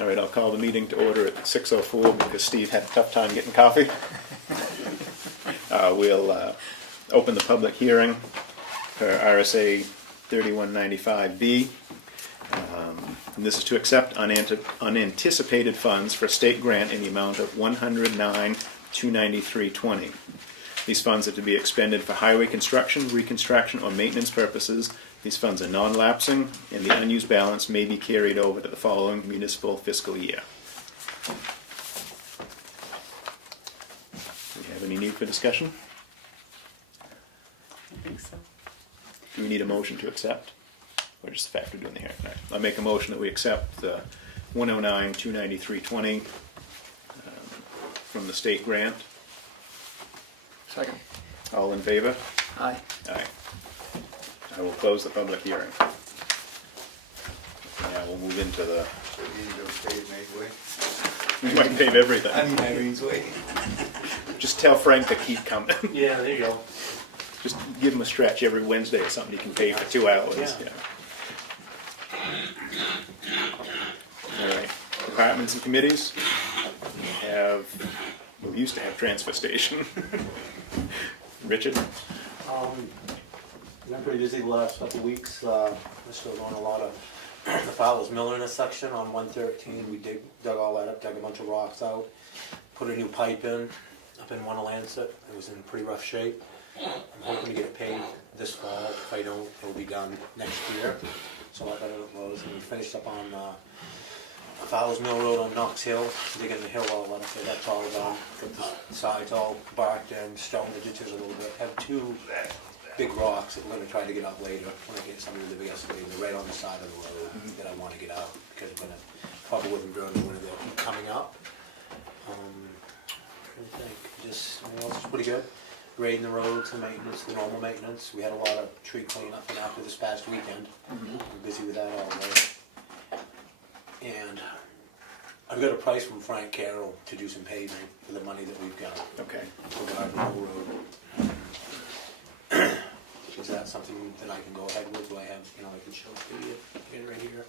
All right, I'll call the meeting to order at 6:04 because Steve had a tough time getting coffee. We'll open the public hearing for RSA 3195B. And this is to accept unanticipated funds for a state grant in the amount of $109,293.20. These funds are to be expended for highway construction, reconstruction, or maintenance purposes. These funds are non-lapsing, and the unused balance may be carried over to the following municipal fiscal year. Do we have any need for discussion? I think so. Do we need a motion to accept? Or just the fact we're doing the hearing? All right. I'll make a motion that we accept the $109,293.20 from the state grant. Second. All in favor? Aye. Aye. I will close the public hearing. Now we'll move into the... We might pave everything. Irene's way. Just tell Frank to keep coming. Yeah, there you go. Just give him a stretch every Wednesday or something he can pay for 2 hours. Yeah. All right. Departments and committees. We used to have transfer station. Richard? Been pretty busy the last couple of weeks. We're still doing a lot of the Fowler's Miller intersection on 113. We dug all that up, dug a bunch of rocks out, put a new pipe in up in Lancet. It was in pretty rough shape. I'm hoping to get it paved this fall. If I don't, it'll be done next year. So I got it was, and we finished up on Fowler's Mill Road on Knox Hill, digging the hill all up. So that's all done. Got the sides all barked and stoned the ditches a little bit. Have two big rocks that we're going to try to get up later when I get some of the big excavators right on the side of the road that I want to get out because we're going to probably wouldn't during the winter they'll keep coming up. I think just else is pretty good. Grading the roads, the maintenance, the normal maintenance. We had a lot of tree cleanup and after this past weekend. We're busy with that all day. And I've got a price from Frank Carroll to do some paving for the money that we've got. Okay. For Garden Road. Is that something that I can go ahead with? Do I have, I can show it to you again right here?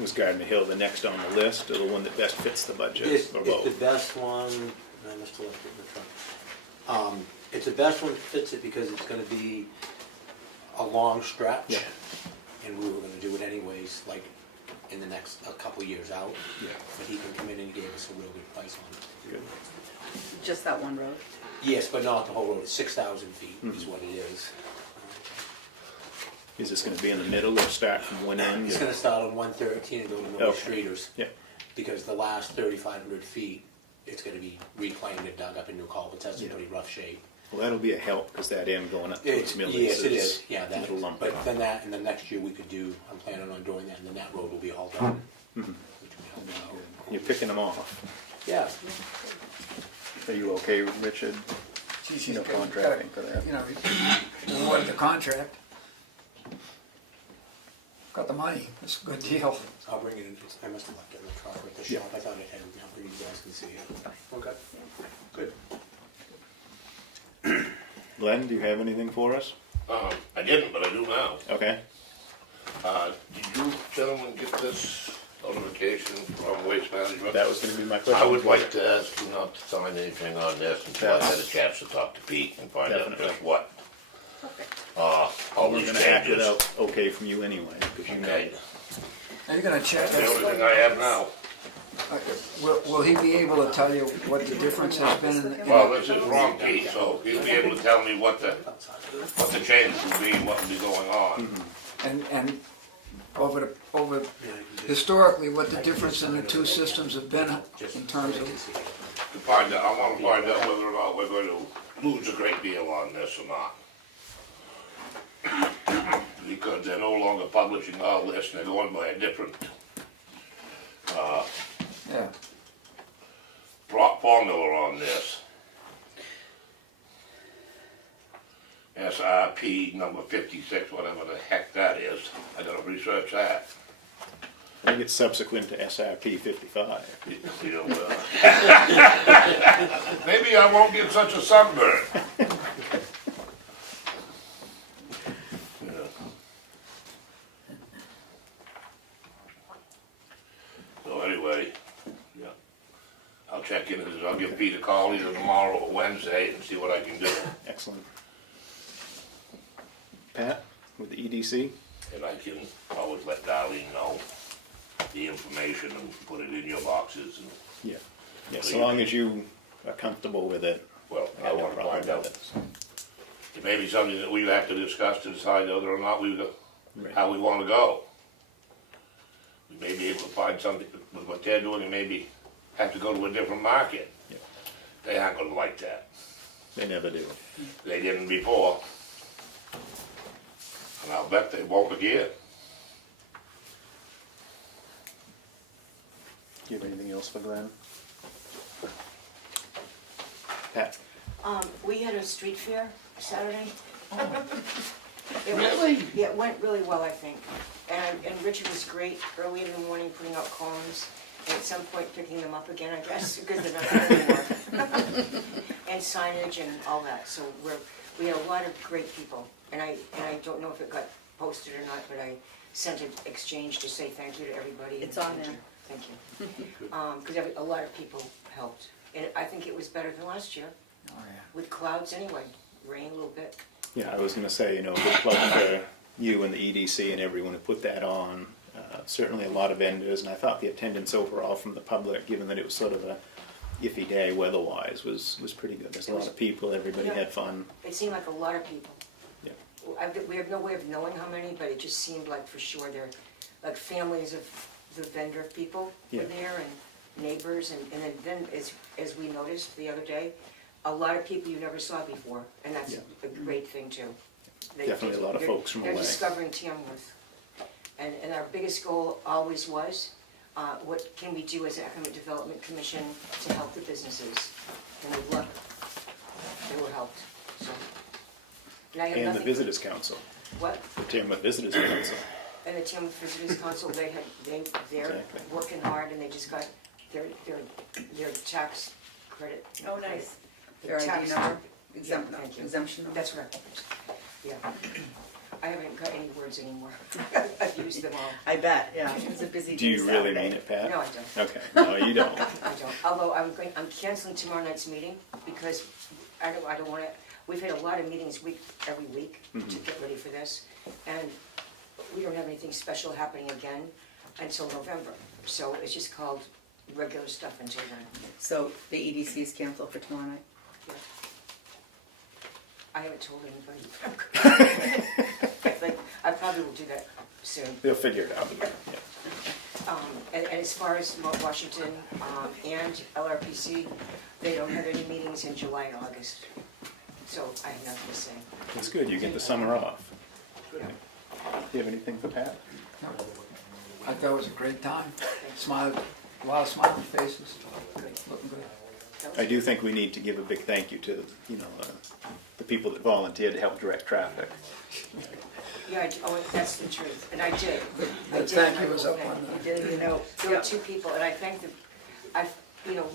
Was Gardner Hill the next on the list, or the one that best fits the budget, It's or both? the best one, and I must have left it in the front. It's the best one that fits it because it's gonna be a long stretch. Yeah. And we were gonna do it anyways, like in the next, a couple years out. Yeah. But he can come in and he gave us a real good price on it. Good. Just that one road? Yes, but not the whole road, it's 6,000 feet is what it is. Is this going to be in the middle or start from one end? It's gonna start on 113 and go to Willie Okay. Streeters. Yeah. Because the last 3,500 feet, it's gonna be reclaimed and dug up in new culverts. That's in Yeah. pretty rough shape. Well, that'll be a help, because that end going up towards Millie's Yes, it is. Yeah, a that. little lumpy. But then that, and the next year we could do. I'm planning on doing that, and then that road will be all done. Which will help out. You're picking them off. Yeah. Are you okay, Richard? She's No got- contracting for that. You awarded the contract. Got the money, it's a good deal. I'll bring it in. I must have left it in the truck or at the Yeah. shop. I thought it had it. Now you guys can see it. Okay. Good. Glenn, do you have anything for us? I didn't, but I do now. Okay. Did you gentlemen get this notification from Waste Management? That was going to be my question. I would like to ask you not to sign anything on this until I had a chance to talk to Pete and find out Definitely. just what. Perfect. All We're these going to act it changes. out okay from you anyway, because you know. Okay, Are you gonna check that's the it? only thing I have now. Will he be able to tell you what the difference has been in the? Well, this is wrong, Pete, so he'll be able to tell me what the changes will be, what will be going on. And over historically, what the difference in the two systems have been in terms of, To find out, I want to find out whether or not we're going to lose a great deal on this or not. Because they're no longer publishing our list, and they're going by a different yeah. formula on this. SRP number 56, whatever the heck that is. I gotta research that. I think it's subsequent to SRP 55. You know, maybe I won't get such a sunburn. Yeah. check in, I'll give Pete a call either tomorrow or Wednesday and see what I can do. Excellent. Pat, with the EDC? And I can always let Darlene know the information and put it in your boxes and, Yeah. Yeah, so long as you are comfortable with it. well, I I got no wanna problem find out. with it. So, It may be something that we have to discuss to decide whether or not we, right. how we wanna go. We may be able to find something with what they're doing and maybe have to go to a different market. Yeah. They aren't gonna like that. They never do. They didn't before. And I'll bet they won't again. Do you have anything else for Glenn? Pat? We had a street fair Saturday. It Really? went, yeah, it went really well, I think. And Richard was great early in the morning putting out cones, and at some point picking them up again, I guess, because they're not there anymore. And signage and all that, so we had a lot of great people. And I don't know if it got posted or not, but I sent an exchange to say thank you to everybody. It's on there. Thank you. Because a lot of people helped. And I think it was better than last year, Oh, yeah. with clouds anyway, rain a little bit. Yeah, I was gonna say, good plug for you and the EDC and everyone who put that on. Certainly a lot of vendors, and I thought the attendance overall from the public, given that it was sort of a iffy day weather-wise, was pretty good. There's a lot of people, everybody Yeah. had fun. It seemed like a lot of people. Yeah. We have no way of knowing how many, but it just seemed like for sure they're like families of the vendor people were Yeah. there and neighbors, and then as we noticed the other day, a lot of people you never saw before, and that's Yeah. a great thing too. Definitely a lot of folks from They're away. discovering Tamworth. And our biggest goal always was, what can we do as an Economic Development Commission to help the businesses? And with luck, they were helped, so. And I have And the nothing. Visitors Council, What? the Tamworth Visitors Council. And the Tamworth Visitors Council, they're Exactly. working hard, and they just got their tax credit. Oh, nice. Their Their ID tax- number, Yeah, thank you. exemption number. That's right, yeah. I haven't got any words anymore. I've used them all. I bet, yeah, it was a busy day Do you really Saturday. mean it, Pat? No, I don't. Okay, no, you don't. I don't, although I'm canceling tomorrow night's meeting, because I don't wanna, we've had a lot of meetings every week to get ready for this, and we don't have anything special happening again until November, so it's just called regular stuff until then. So the EDC is canceled for tomorrow night? I haven't told anybody. I probably will do that soon. They'll figure it out. Yeah. And as far as Mount Washington and LRPC, they don't have any meetings in July and August, so I have nothing to say. It's good, you get the summer off. Yeah. Do you have anything for Pat? No. I thought it was a great time. Smiled, a lot of smiling faces. Looking good. I do think we need to give a big thank you to, the people that volunteered to help direct traffic. Yeah, that's the truth, and I did. I The did, thank and you I was will up thank on you. the, There were two people, and I thank them.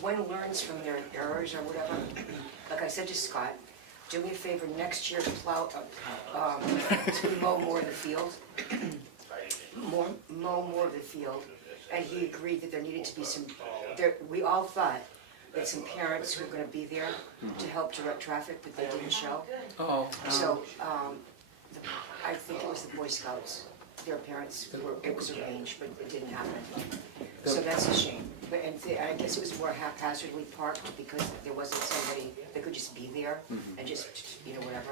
One learns from their errors or whatever. Like I said to Scott, do me a favor, next year to mow more of the field. Mow more of the field. And he agreed that there needed to be we all thought that some parents were gonna be there to help direct traffic, but they didn't show. oh, So, I think it was the Boy Scouts, their parents, it was arranged, but it didn't happen. So that's a shame. And I guess it was more haphazardly parked because there wasn't somebody that could just be there and just, whatever.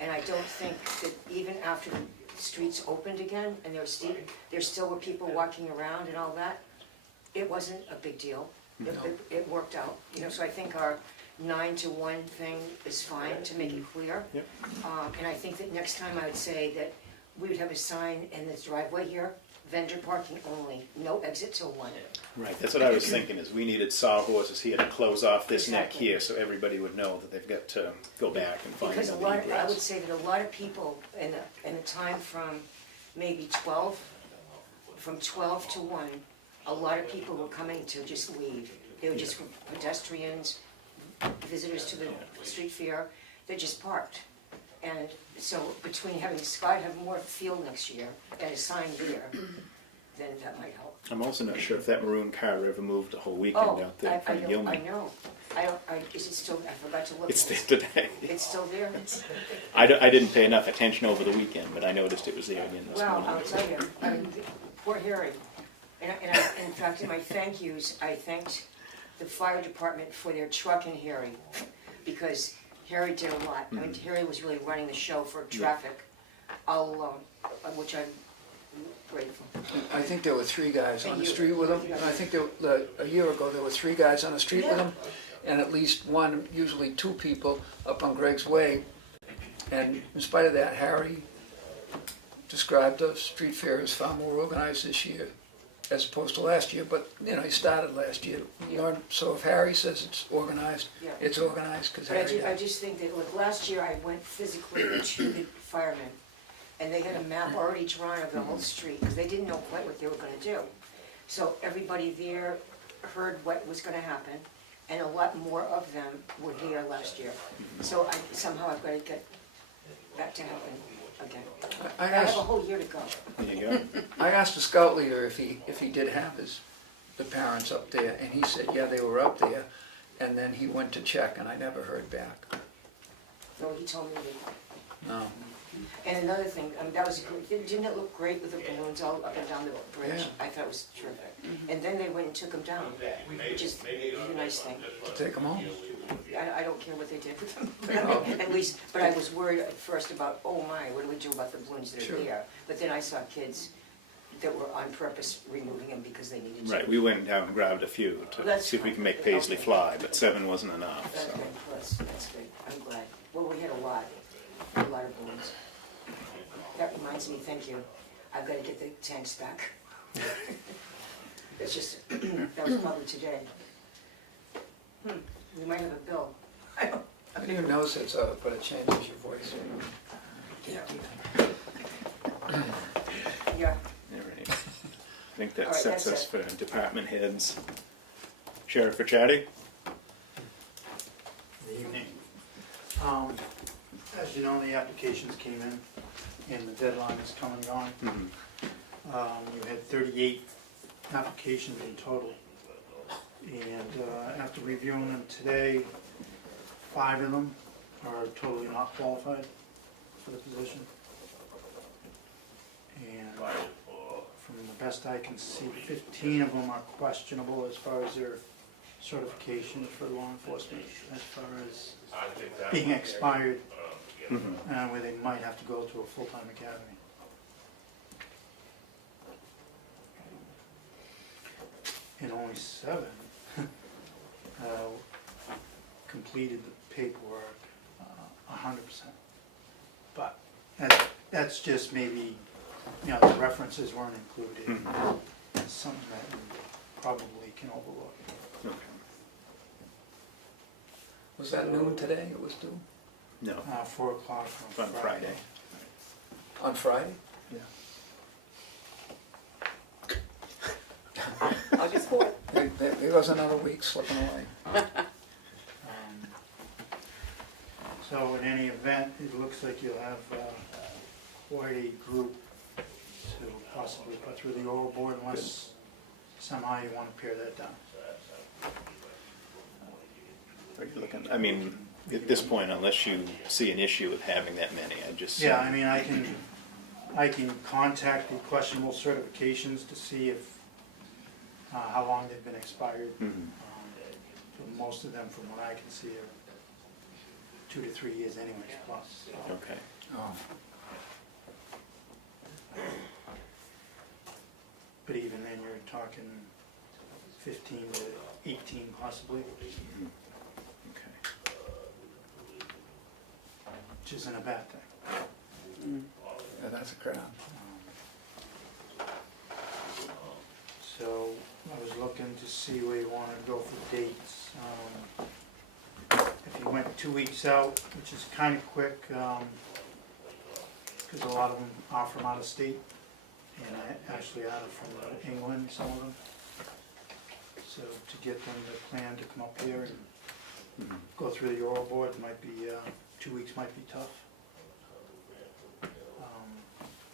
And I don't think that even after the streets opened again and there still were people walking around and all that, it wasn't a big deal. It worked out, so I think our 9 to 1 thing is fine to make it clear. Yep. And I think that next time I would say that we would have a sign in this driveway here, vendor parking only, no exit till 1. Right, that's what I was thinking, is we needed sawhorses here to close off this neck Exactly. here, so everybody would know that they've got to go back and find Because another I would egress. say that a lot of people in the time from maybe 12 to 1, a lot of people were coming to just leave. They were just pedestrians, visitors to the street fair, they just parked. And so between having Scott have more field next year and a sign there, then that might help. I'm also not sure if that maroon car ever moved the whole weekend Oh, out there I from know, Gilman. I know. Is it still, I forgot to look. It's there today. It's still there? I didn't pay enough attention over the weekend, but I noticed it was there again this Well, morning. I'll tell you, poor Harry. In fact, in my thank yous, I thanked the fire department for their truck and Harry, because Harry did a lot. I mean, Harry was really running the show for traffic all alone, which I'm grateful. I think there were 3 guys on And the you- street with him. And I think a year ago, there were 3 guys on the street with him, and at least one, usually 2 people up on Greg's Way. And in spite of that, Harry described the street fair as far more organized this year as opposed to last year, but, you know, he started last year. So if Harry says it's organized, Yeah. it's organized, because But Harry I did. just think that, look, last year I went physically to the firemen, and they had a map already drawn of the whole street, because they didn't know quite what they were gonna do. So everybody there heard what was gonna happen, and a lot more of them were here last year. So somehow I've gotta get back to helping again. I I have a asked, whole year to go. There you go. I asked the scout leader if he did have the parents up there, and he said, yeah, they were up there. And then he went to check, and I never heard back. No, he told me that. No. And another thing, that was great, didn't it look great with the balloons all up and down the bridge? Yeah. I thought it was terrific. And then they went and took them down, which is a nice thing. To take them home. I don't care what they did with them, but I mean, at least, but I was worried at first about, oh my, what do we do about the balloons that are Sure. there? But then I saw kids that were on purpose removing them because they needed to. Right, we went down and grabbed a few to That's see if we fine. can make Paisley Okay. fly, but 7 wasn't enough, That's so. good, that's good, I'm glad. Well, we had a lot of balloons. That reminds me, thank you, I've gotta get the tanks back. It's just, that was probably today. We might have a bill. I didn't even notice it, but it changes your voice. Yeah. All right. I think that All right, sets that's us for department heads. Sheriff Ricciardi? Good evening. As you know, the applications came in and the deadline is coming on. You had 38 applications in total. And after reviewing them today, 5 of them are totally not qualified for the position. And from the best I can see, 15 of them are questionable as far as their certification for law enforcement, as far as being expired, where they might have to go to a full-time academy. And only 7 completed the paperwork 100%. But that's just maybe, you know, the references weren't included. It's something that we probably can overlook. Okay. Was that noon today it was due? No, 4 o'clock on Friday. On Friday? Yeah. August 4th. There was another week slipping away. So in any event, it looks like you'll have quite a group to possibly put through the oral board unless somehow you want to pare that down. Are you looking, I mean, at this point, unless you see an issue with having that many, I just. Yeah, I mean, I can contact the questionable certifications to see if, how long they've been expired. But most of them, from what I can see, are 2 to 3 years anyways, plus. So. Okay. Oh. But even then, you're talking 15 to 18 possibly, Okay. which isn't a bad thing. Yeah, that's a crowd. So I was looking to see where you wanted to go for dates. If you went 2 weeks out, which is kind of quick, because a lot of them are from out of state, and actually out of from England, some of them. So to get them to plan to come up here and go through the oral board might be, 2 weeks might be tough.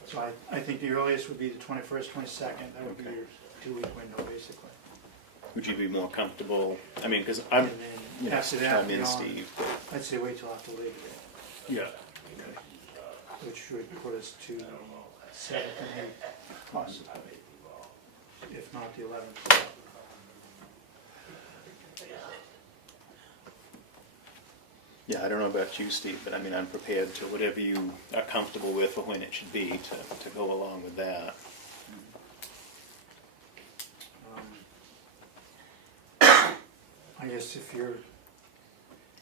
So So I think the earliest would be the 21st, 22nd, that would be Okay. your 2-week window, basically. Would you be more comfortable, I mean, because I'm, And then you know, after that, chime in, beyond- Steve, but, I'd say wait till after Labor Day, yeah. which would put us to the 7th and 8th possibly, if not the 11th. Yeah, I don't know about you, Steve, but I mean, I'm prepared to whatever you are comfortable with or when it should be to go along with that. I guess if your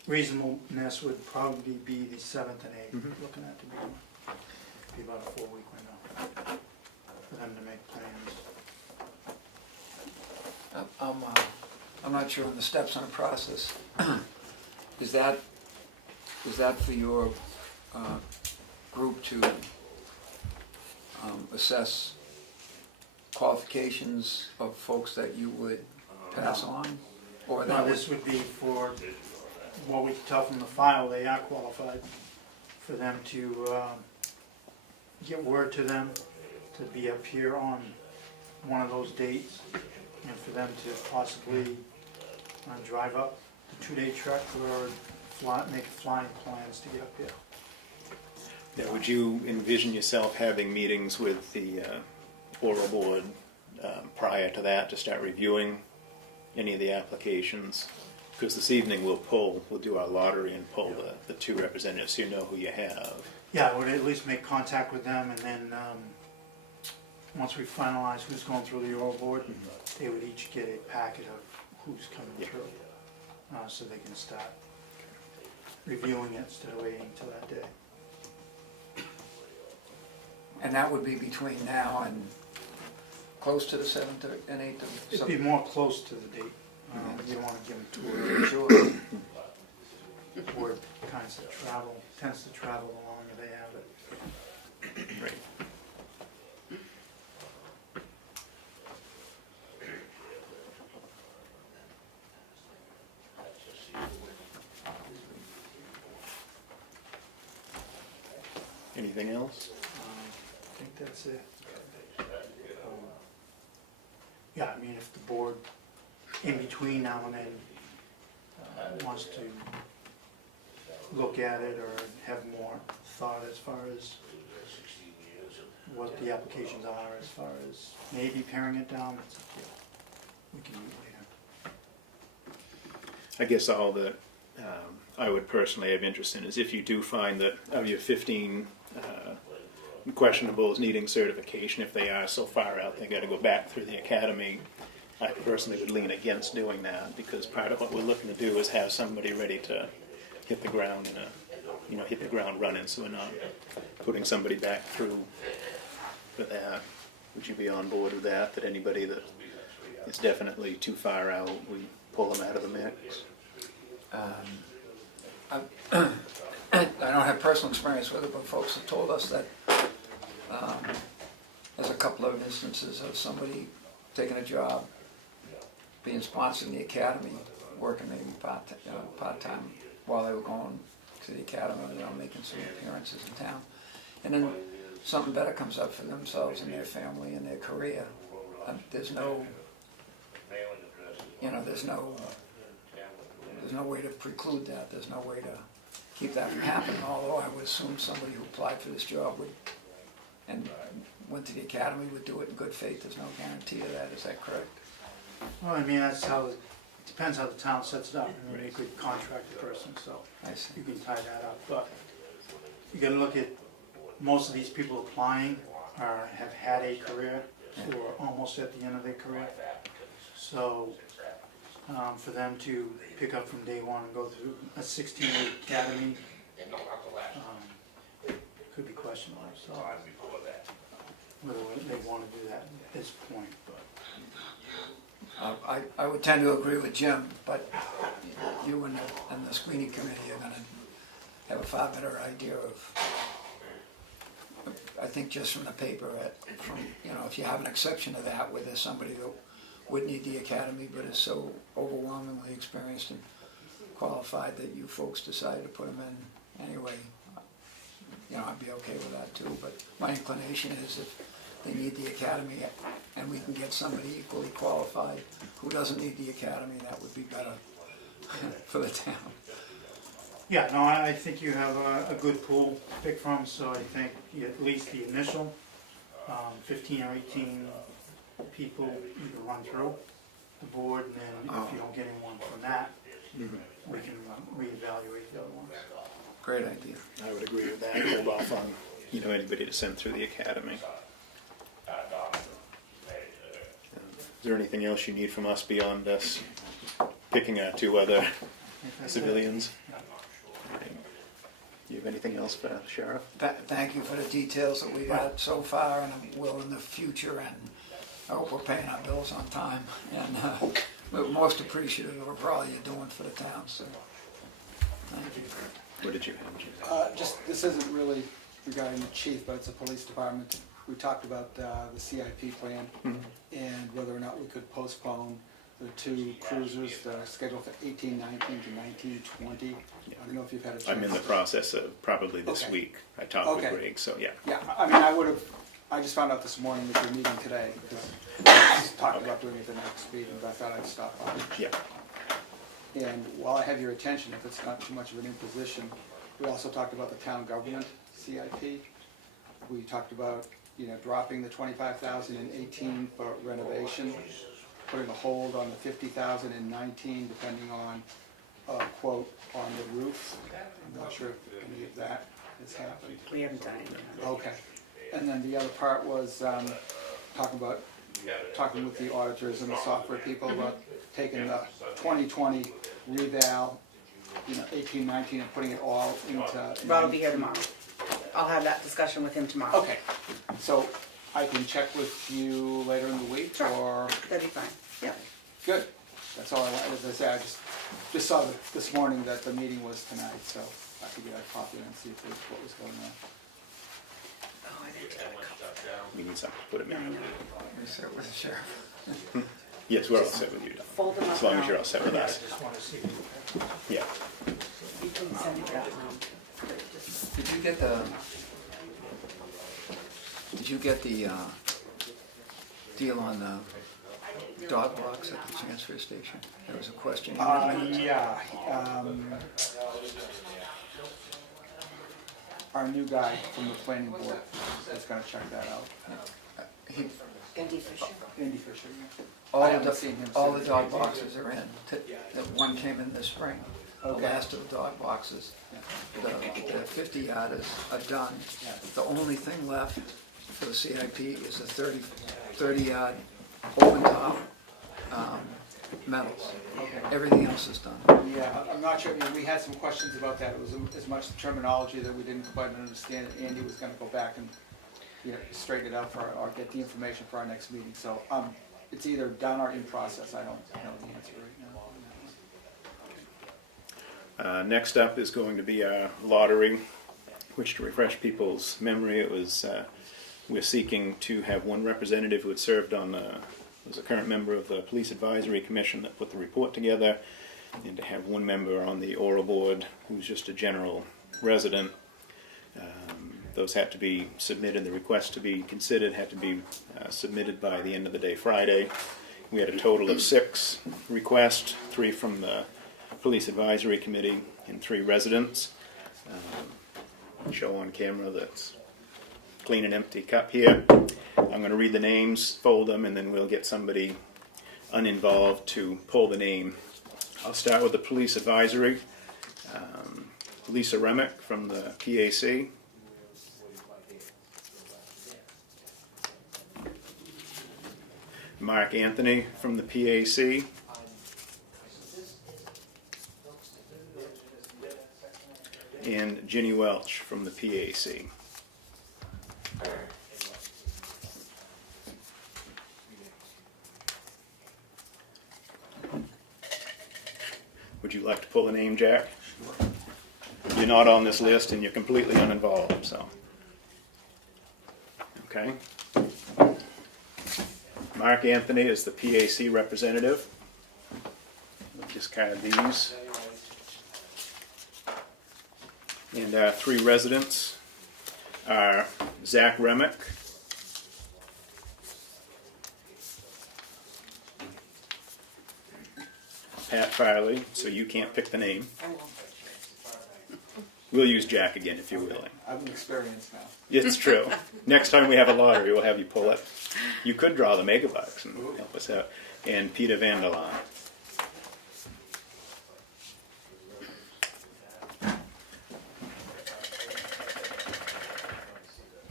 reasonableness would probably be the 7th and 8th, looking at the beginning. Be about a 4-week window for them to make plans. I'm not sure on the steps on the process. Is that for your group to assess qualifications of folks that you would pass on? Or Now, that this would be for what we can tell from the file, they are qualified, for them to get word to them to be up here on one of those dates, and for them to possibly drive up the 2-day trek or make flying plans to get up here. Yeah, would you envision yourself having meetings with the oral board prior to that to start reviewing any of the applications? Because this evening we'll do our lottery and pull the 2 representatives so you know who you have. Yeah, I would at least make contact with them, and then once we finalize who's going through the oral board, they would each get a packet of who's coming through, so they can start reviewing it instead of waiting until that day. And that would be between now and close to the 7th and 8th of It'd be more close to the date. You don't want to give them too early. Sure. Word tends to travel the longer they have it. Right. Anything else? I think that's it. Yeah, I mean, if the board, in between now and then, wants to look at it or have more thought as far as what the applications are, as far as maybe paring it down, it's up to you. We can meet later. I guess all that I would personally have interest in is if you do find that of your 15 questionables needing certification, if they are so far out they got to go back through the academy, I personally would lean against doing that, because part of what we're looking to do is have somebody ready to hit the ground hit the ground running, so we're not putting somebody back through for that. Would you be on board with that? That anybody that is definitely too far out, we pull them out of the mix? I don't have personal experience with it, but folks have told us that there's a couple of instances of somebody taking a job, being sponsored in the academy, working maybe part-time while they were going to the academy, making some appearances in town. And then something better comes up for themselves and their family and their career. There's no way to preclude that. There's no way to keep that from happening, although I would assume somebody who applied for this job and went to the academy would do it in good faith. There's no guarantee of that. Is that correct? Well, I mean, that's how, it depends how the town sets it up. I mean, you could contract a person, so I see. you can tie that up. But you gotta look at, most of these people applying have had a career, or almost at the end of their career. So for them to pick up from day one and go through a 16-week academy could be questionable. So whether they want to do that at this point, but. I would tend to agree with Jim, but you and the screening committee are going to have a far better idea of, I think just from the paper, if you have an exception to that, where there's somebody that would need the academy but is so overwhelmingly experienced and qualified that you folks decided to put them in anyway, you know, I'd be okay with that too, but my inclination is if they need the academy and we can get somebody equally qualified who doesn't need the academy, that would be better for the town. Yeah, no, I think you have a good pool to pick from, so I think at least the initial 15 or 18 people either run through the board, and then if you don't get anyone from that, we can reevaluate the other ones. Great idea. I would agree with that. Hold off on, you know, anybody to send through the academy. Is there anything else you need from us beyond us picking our two other I think that's it. civilians? You have anything else for Sheriff? Thank you for the details that we've had so far and will in the future, and I hope we're paying our bills on time. And we're most appreciative of all you're doing for the town, so thank you. What did you have, Jim? Just, this isn't really regarding the chief, but it's the police department. We talked about the CIP plan and whether or not we could postpone the two cruisers that are scheduled for 18-19 to 19-20. I don't know if you've had a chance. I'm in the process of probably this Okay. week. I talked with Okay. Greg, so yeah. Yeah, I mean, I just found out this morning that you're meeting today, because I just talked about doing it the next meeting, but I thought I'd stop by. Yeah. And while I have your attention, if it's not too much of an imposition, we also talked about the town government CIP. We talked about, you know, dropping the 25,000 in 18 for renovation, putting a hold on the 50,000 in 19, depending on quote on the roof. I'm not sure if any of that has happened. We haven't done anything. Okay. And then the other part was talking with the auditors and the software people about taking the 2020 reval, you know, 18, 19, and putting it all into. Rod will be here tomorrow. I'll have that discussion with him tomorrow. Okay, so I can check with you later in the week, Sure. or, That'd be fine, yep. good. That's all I wanted, as I say, I just saw this morning that the meeting was tonight, so I figured I'd pop in and see what was going on. Oh, I meant to get a couple. We need something to put him I in. know. We sit with the sheriff. Yes, we're all set with you. Fold them up As long as now. you're all set with Yeah, I us. just want to see. Yeah. You can send it out now. Did you get the deal on the dog box at the transfer station? There was a question. Yeah, our new guy from the planning board is gonna check that out. He- Andy Fisher? Andy Fisher, yeah. All I the, haven't seen him all since the dog the boxes are in. The one came in this spring. The Okay. last of the dog boxes. The 50 yarders are done. The only thing left for the CIP is the 30 yard open top metals. Everything else is done. Yeah, I'm not sure, I mean, we had some questions about that, it was as much terminology that we didn't quite understand. Andy was gonna go back and, you know, straighten it out or get the information for our next meeting, so, it's either done or in process, I don't know the answer right now. Next up is going to be our lottery, which, to refresh people's memory, it was we're seeking to have one representative who had served on was a current member of the Police Advisory Commission that put the report together, and to have one member on the oral board who's just a general resident. Those had to be submitted. The requests to be considered had to be submitted by the end of the day Friday. We had a total of 6 requests, 3 from the Police Advisory Committee and 3 residents. Show on camera that's clean and empty cup here. I'm going to read the names, fold them, and then we'll get somebody uninvolved to pull the name. I'll start with the Police Advisory. Lisa Remick from the PAC. Mark Anthony from the PAC. And Ginny Welch from the PAC. Would you like to pull a name, Jack? You're not on this list and you're completely uninvolved, so. Okay. Mark Anthony is the PAC representative. We'll discard these. And 3 residents. are Zach Remick, Pat Farley, so you can't pick the name. I will. We'll use Jack again if you're willing. I'm experienced now. It's true. Next time we have a lottery, we'll have you pull it. You could draw the megabucks and help us out. And Peter Vanderlaan.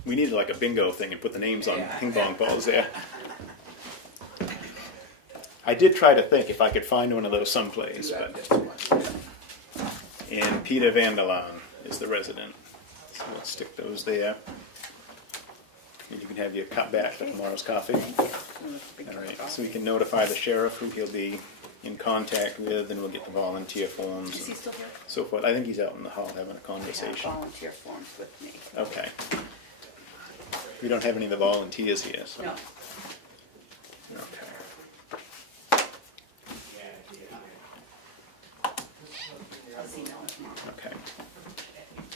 We needed like a bingo thing and put the names on ping pong balls there. I did try to think if I could find one of those someplace, but. And Peter Vanderlaan is the resident. So let's stick those there. And you can have your cut back for tomorrow's coffee. All right, so we can notify the sheriff who he'll be in contact with, and we'll get the volunteer forms Is he and still here? so forth. I think he's out in the hall having a I have conversation. volunteer forms with me. Okay. We don't have any of the volunteers here, so. No, Okay. I'll see now tomorrow. Okay.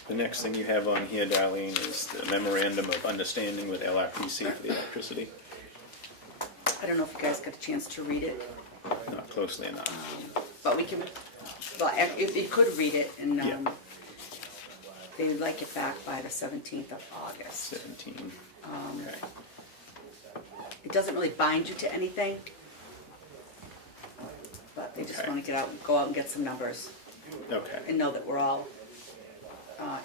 The next thing you have on here, Darlene, is the memorandum of understanding with LRPC for the electricity. I don't know if you guys got a chance to read it, Not closely enough. but we can, well, if you could read it, and Yeah. they would like it back by the 17th of August. 17. Okay. It doesn't really bind you to anything, but they just Okay. want to go out and get some numbers Okay. and know that we're all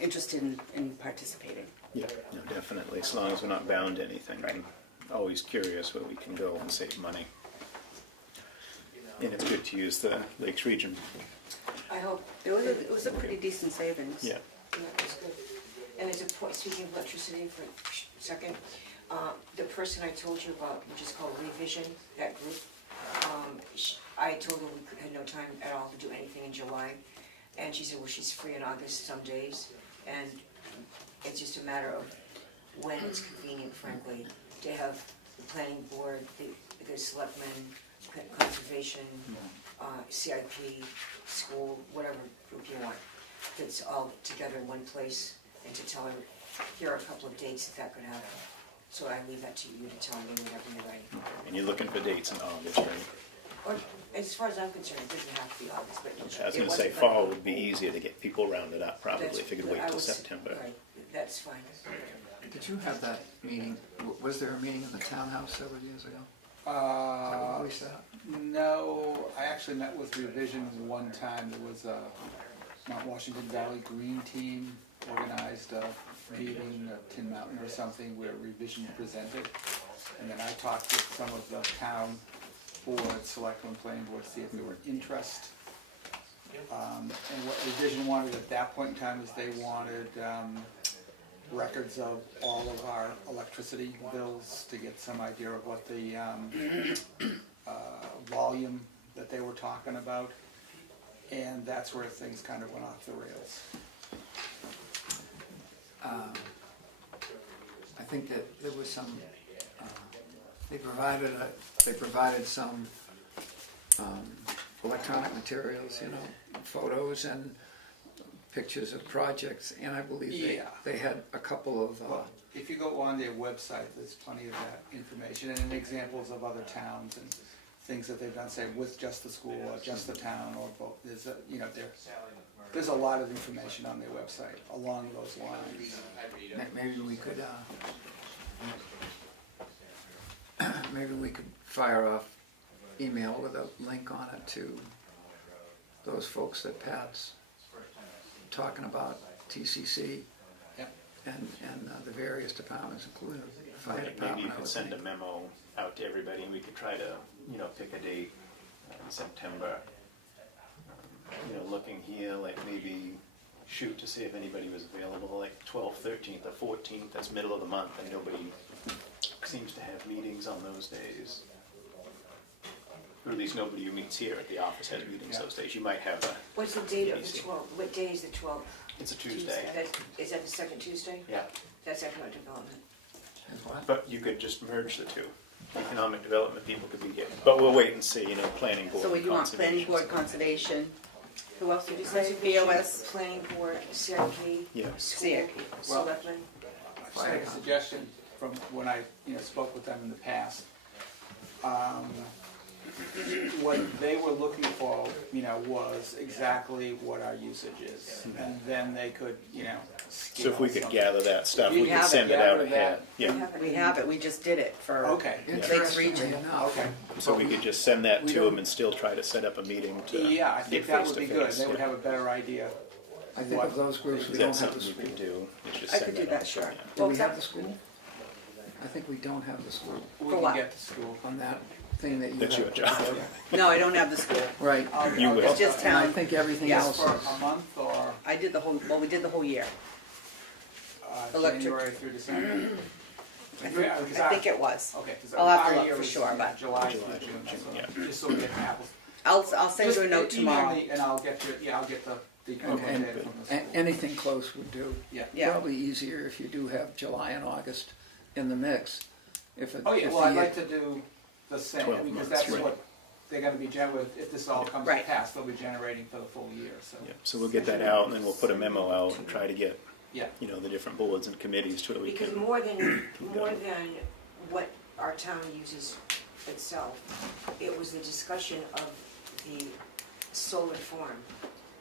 interested in participating. Yeah, no, definitely. As long as we're not bound to anything. Right. I'm always curious where we can go and save money. And it's good to use the Lakes region. I hope. It was a pretty decent savings. Yeah. Yeah, that's good. And there's a point, speaking of electricity for a second, the person I told you about, which is called Revision, that group, I told her we had no time at all to do anything in July. And she said, well, she's free in August some days. And it's just a matter of when it's convenient, frankly, to have the planning board, the selectmen, conservation, CIP, school, whatever group you want, that's all together in one place, and to tell her, here are a couple of dates that could happen. So I leave that to you to tell me whenever you're ready. And you're looking for dates in August, right? Or, as far as I'm concerned, it doesn't have to be August, but. I was it gonna say wasn't fall like- would be easier to get people rounded up, probably, That's- if you could wait I till would s- September. Right, that's fine. Did you have that meeting, was there a meeting in the townhouse several years ago? Uh, We set up? no, I actually met with Revision one time. There was a Mount Washington Valley Green Team organized a meeting at Tin Mountain or something where Revision presented. And then I talked with some of the town board, selectmen, planning board, to see if there were interest. And what Revision wanted at that point in time is they wanted records of all of our electricity bills to get some idea of what the volume that they were talking about. And that's where things kind of went off the rails. I think that there was some, they provided some electronic materials, photos and pictures of projects, and I believe Yeah. they had a couple of, Well, if you go on their website, there's plenty of that information and examples of other towns and things that they've done, say with just the school or just the town or both. There's a, there's a lot of information on their website along those lines. maybe we could fire off email with a link on it to those folks that Pat's talking about, TCC Yep. and the various departments, including the fire Maybe department. you I could would send a think. memo out to everybody, and we could try to, pick a date in September. Looking here, like maybe shoot to see if anybody was available, like 12th, 13th, or 14th, that's middle of the month, and nobody seems to have meetings on those days. Or at least nobody who meets here at the office has meetings those days. You might have What's the date of the Easy. 12th? What day is the 12th? it's a Tuesday. Is that the second Tuesday? Yeah, That's economic development. Is what? but you could just merge the two. Economic development people could be here, but we'll wait and see, planning board. So we and want planning board, conservation. conservation, who else did you say? Conservation, BOS, Planning board, CIP, Yeah. CIP. selectmen. If I make a suggestion from when I, spoke with them in the past, what they were looking for, was exactly what our usage is, and then they could, So if we could something. gather that stuff, we We could have it, send it out gather ahead. that. Yeah, We have it, we just did it for Okay. Lakes Interestingly Region. enough, Okay. so we could just send that We to don't- them and still try to set up a meeting to Yeah, I get think that face would to be good. face. They would Yeah. have a better idea. I think of those groups, we Is don't that have the something you school. could do? Is just I send could do out? that, sure. Yeah. Do we Well, have the school? I think we don't have the school We For can what? get to school. on that thing that you That's have. your job. No, I don't have the school. Right. You I'll will. get It's just the- And I town. think everything Yes. else For is, a month or I did the whole, well, we did the whole year. Electric. January through December? I think it was. Okay. 'Cause I'll have to our look year for is, sure, but July July through June, through so, June, just so we get apples. I'll send you a note Just email tomorrow. me and I'll get you, I'll get the and, data from the school. anything close would do. Yeah. Yeah. Probably easier if you do have July and August in the mix. If it, Oh, yeah, if well, I'd the- like to do the same, 12 because months, that's right. what they're gonna be if this all comes to Right. pass, they'll be generating for the full year, so. Yeah, so we'll get that out and then we'll put a memo out and try to get, Yeah. the different boards and committees to it. We Because can, more than what our town uses itself, it was the discussion of the solar farm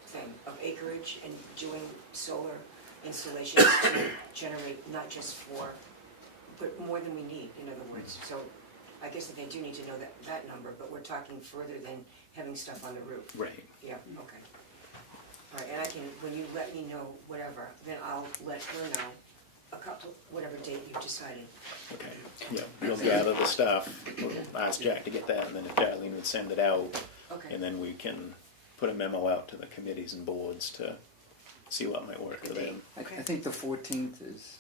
thing, of acreage and doing solar installations to generate not just for, but more than we need, in other words. So I guess that they do need to know that number, but we're talking further than having stuff on the roof. right. Yeah, okay. All right, and I can, when you let me know whatever, then I'll let her know whatever date you've decided. Okay, yeah, we'll gather the stuff, we'll ask Jack to get that, and then if Darlene would send it out, Okay. and then we can put a memo out to the committees and boards to see what might work for them. I think the 14th is,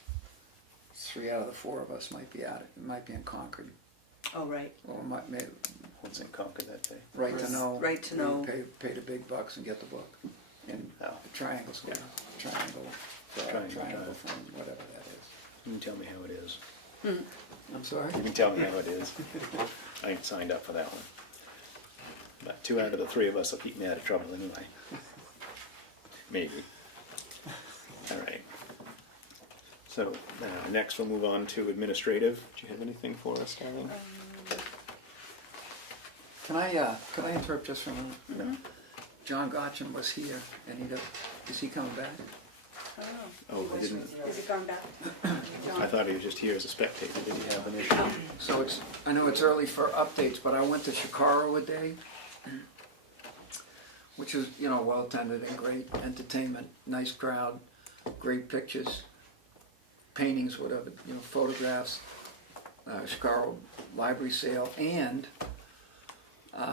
3 out of the 4 of us might be out, it might be in Concord. Oh, right. Or might, What's in Concord that day? right to know. Right to know. Pay the big bucks and get the book. In Oh. Triangle School, Triangle Fund, whatever that is. You can tell me how it is. I'm sorry? You can tell me how it is. I ain't signed up for that one. But 2 out of the 3 of us will keep me out of trouble anyway. Maybe. All right. So next we'll move on to administrative. Do you have anything for us, Darlene? Can I interrupt just for a moment? No. John Gotcham was here, and is he coming back? Oh, I didn't. Is it gone back? I thought he was just here as a spectator. Did he have an issue? So I know it's early for updates, but I went to Chicago a day, which was, well attended and great entertainment, nice crowd, great pictures, paintings, whatever, photographs, Chicago Library Sale, and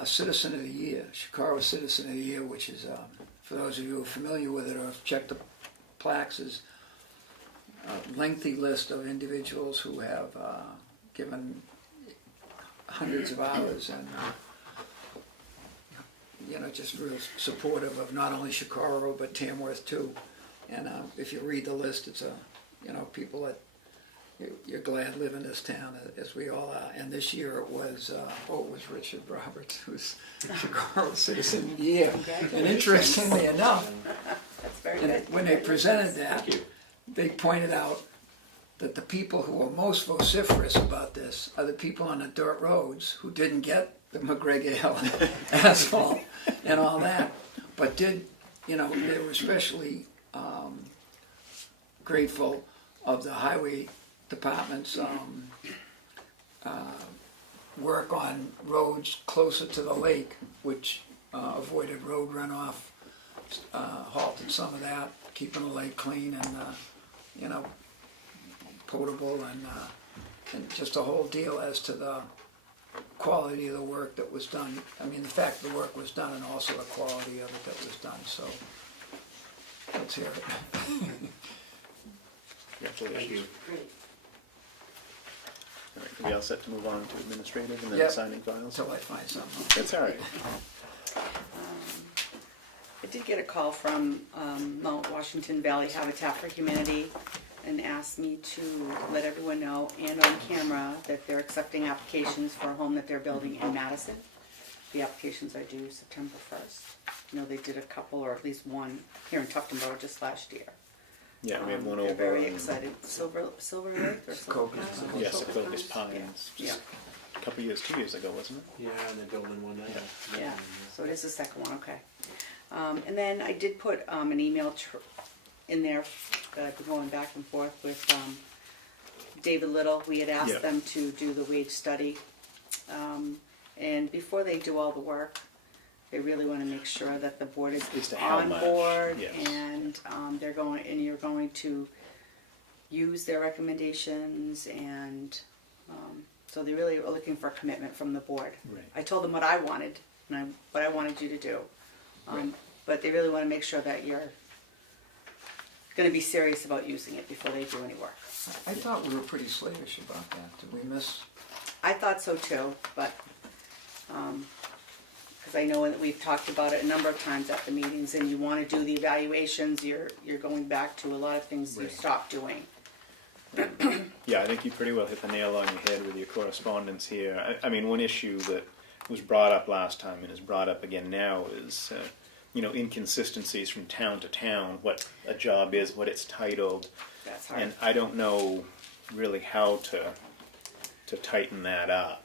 Citizen of the Year, Chicago Citizen of the Year, which is, for those of you who are familiar with it or have checked the plaques, is a lengthy list of individuals who have given hundreds of hours and just real supportive of not only Chicago but Tamworth too. And if you read the list, it's people that you're glad live in this town, as we all are. And this year it was Richard Roberts, who's Chicago Citizen of the Year. And interestingly enough, That's very and good. when they presented that, they pointed out that the people who were most vociferous about this are the people on the dirt roads who didn't get the McGregor Hill asphalt and all that, but they were especially grateful of the highway department's work on roads closer to the lake, which avoided road runoff, halted some of that, keeping the lake clean and potable and just a whole deal as to the quality of the work that was done. I mean, the fact the work was done and also the quality of it that was done. So let's hear it. Congratulations. Great. All right, are we all set to move on to administrative and then Yep. signing files? Until I find something. That's all right. I did get a call from Mount Washington Valley Habitat for Humanity and asked me to let everyone know and on camera that they're accepting applications for a home that they're building in Madison. The applications are due September 1st. They did a couple or at least one here in Tufton Borough just last year. Yeah, we have one They're over very on- Excited. Silver Lake or Silver Secaucus. Pines? Yes, Silver Secaucus Pines? Pines, Yeah. just a couple years, 2 years ago, wasn't it? Yeah, and they're building one now. Yeah, so it is the second one, okay. And then I did put an email in there that I've been going back and forth with David Little. We had Yeah. asked them to do the wage study. And before they do all the work, they really want to make sure that the board As is to how on much, board. yes. And you're going to use their recommendations, and so they really are looking for a commitment from the board. Right. I told them what I wanted, and what I wanted you to do. Right. But they really want to make sure that you're going to be serious about using it before they do any work. I thought we were pretty slavish about that. Did we miss? I thought so too, but, because I know that we've talked about it a number of times at the meetings, and you want to do the evaluations, you're going back to a lot of things you Right. stopped doing. Yeah, I think you pretty well hit the nail on your head with your correspondence here. I mean, one issue that was brought up last time and is brought up again now is, inconsistencies from town to town, what a job is, what it's titled. That's hard. And I don't know really how to tighten that up.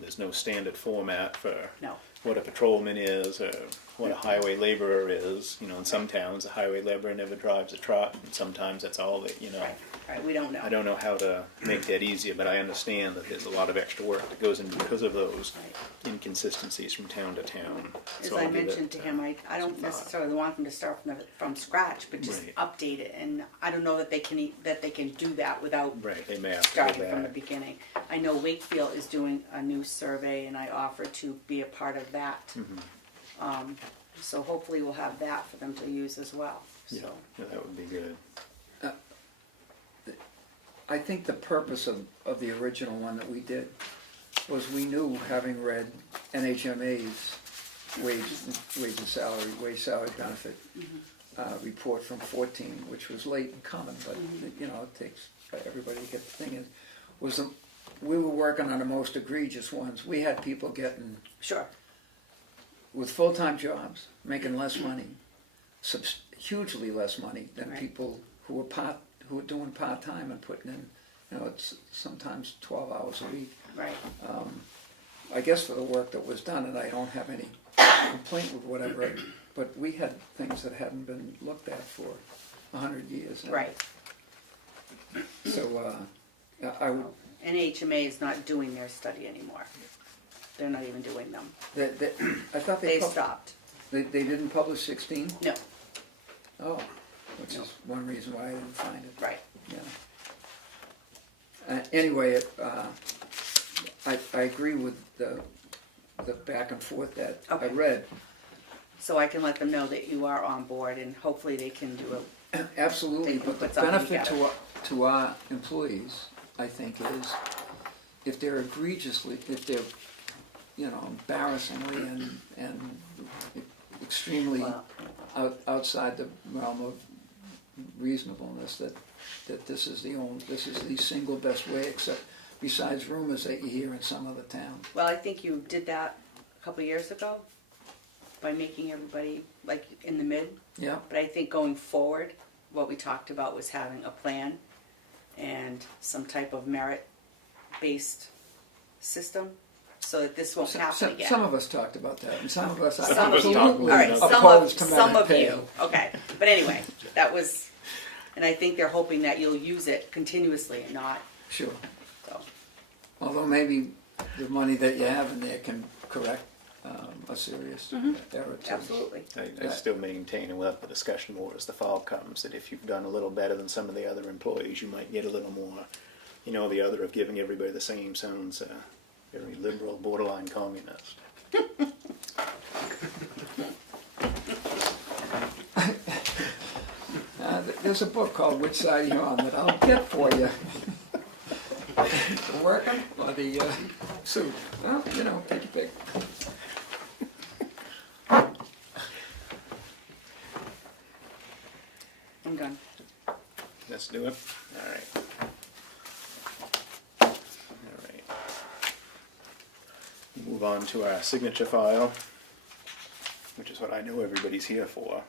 There's no standard format for No. what a patrolman is or what a highway laborer is. In some towns, a highway laborer never drives a truck, and sometimes that's all that, Right, we don't know. I don't know how to make that easier, but I understand that there's a lot of extra work that goes in because of those Right. inconsistencies from town to town. As So I I'll give mentioned it, to him, I don't some thought. necessarily want them to start from scratch, but just Right. update it, and I don't know that they can do that without Right, they may have to go starting from the back. beginning. I know Wakefield is doing a new survey, and I offered to be a part of that. Mm-hmm. So hopefully we'll have that for them to use as well, Yeah, so. that would be good. I think the purpose of the original one that we did was we knew, having read NHMA's wage salary benefit report from 14, which was late in coming, but it takes everybody to get the thing in. We were working on the most egregious ones. We had people getting, Sure, with full-time jobs, making less money, hugely less money than Right. people who were doing part-time and putting in, it's sometimes 12 hours a week. right. I guess for the work that was done, and I don't have any complaint with whatever, but we had things that hadn't been looked at for 100 years. And Right. So I would, NHMA is not doing their study anymore. They're not even doing them. I thought They stopped. They didn't publish 16? No, Oh, which No. is one reason why I didn't find it. right. Yeah. Anyway, I agree with the back and forth that I Okay. read. So I can let them know that you are on board, and hopefully they can do it. Absolutely, They can but the put something benefit together. to our employees, I think, is if they're egregiously, if they're, embarrassingly and extremely Well, outside the realm of reasonableness, that this is the single best way, except besides rumors that you hear in some other towns. Well, I think you did that a couple years ago by making everybody like in the mid. Yeah, But I think going forward, what we talked about was having a plan and some type of merit-based system so that this won't happen again. some of us talked about that, and some of us are Some of you, all absolutely right, opposed to some merit of pay. you, okay. But anyway, that was, and I think they're hoping that you'll use it continuously and not, Sure. so. Although maybe the money that you have in there can correct a serious error too. Absolutely. I still maintain, and we'll have the discussion more as the fall comes, that if you've done a little better than some of the other employees, you might get a little more. The other of giving everybody the same sounds very liberal, borderline communist. There's a book called Which Side Are You On that I'll get for you. The working or the suit? Well, take your pick. I'm done. Let's do it. All right. All right. Move on to our signature file, which is what I know everybody's here for.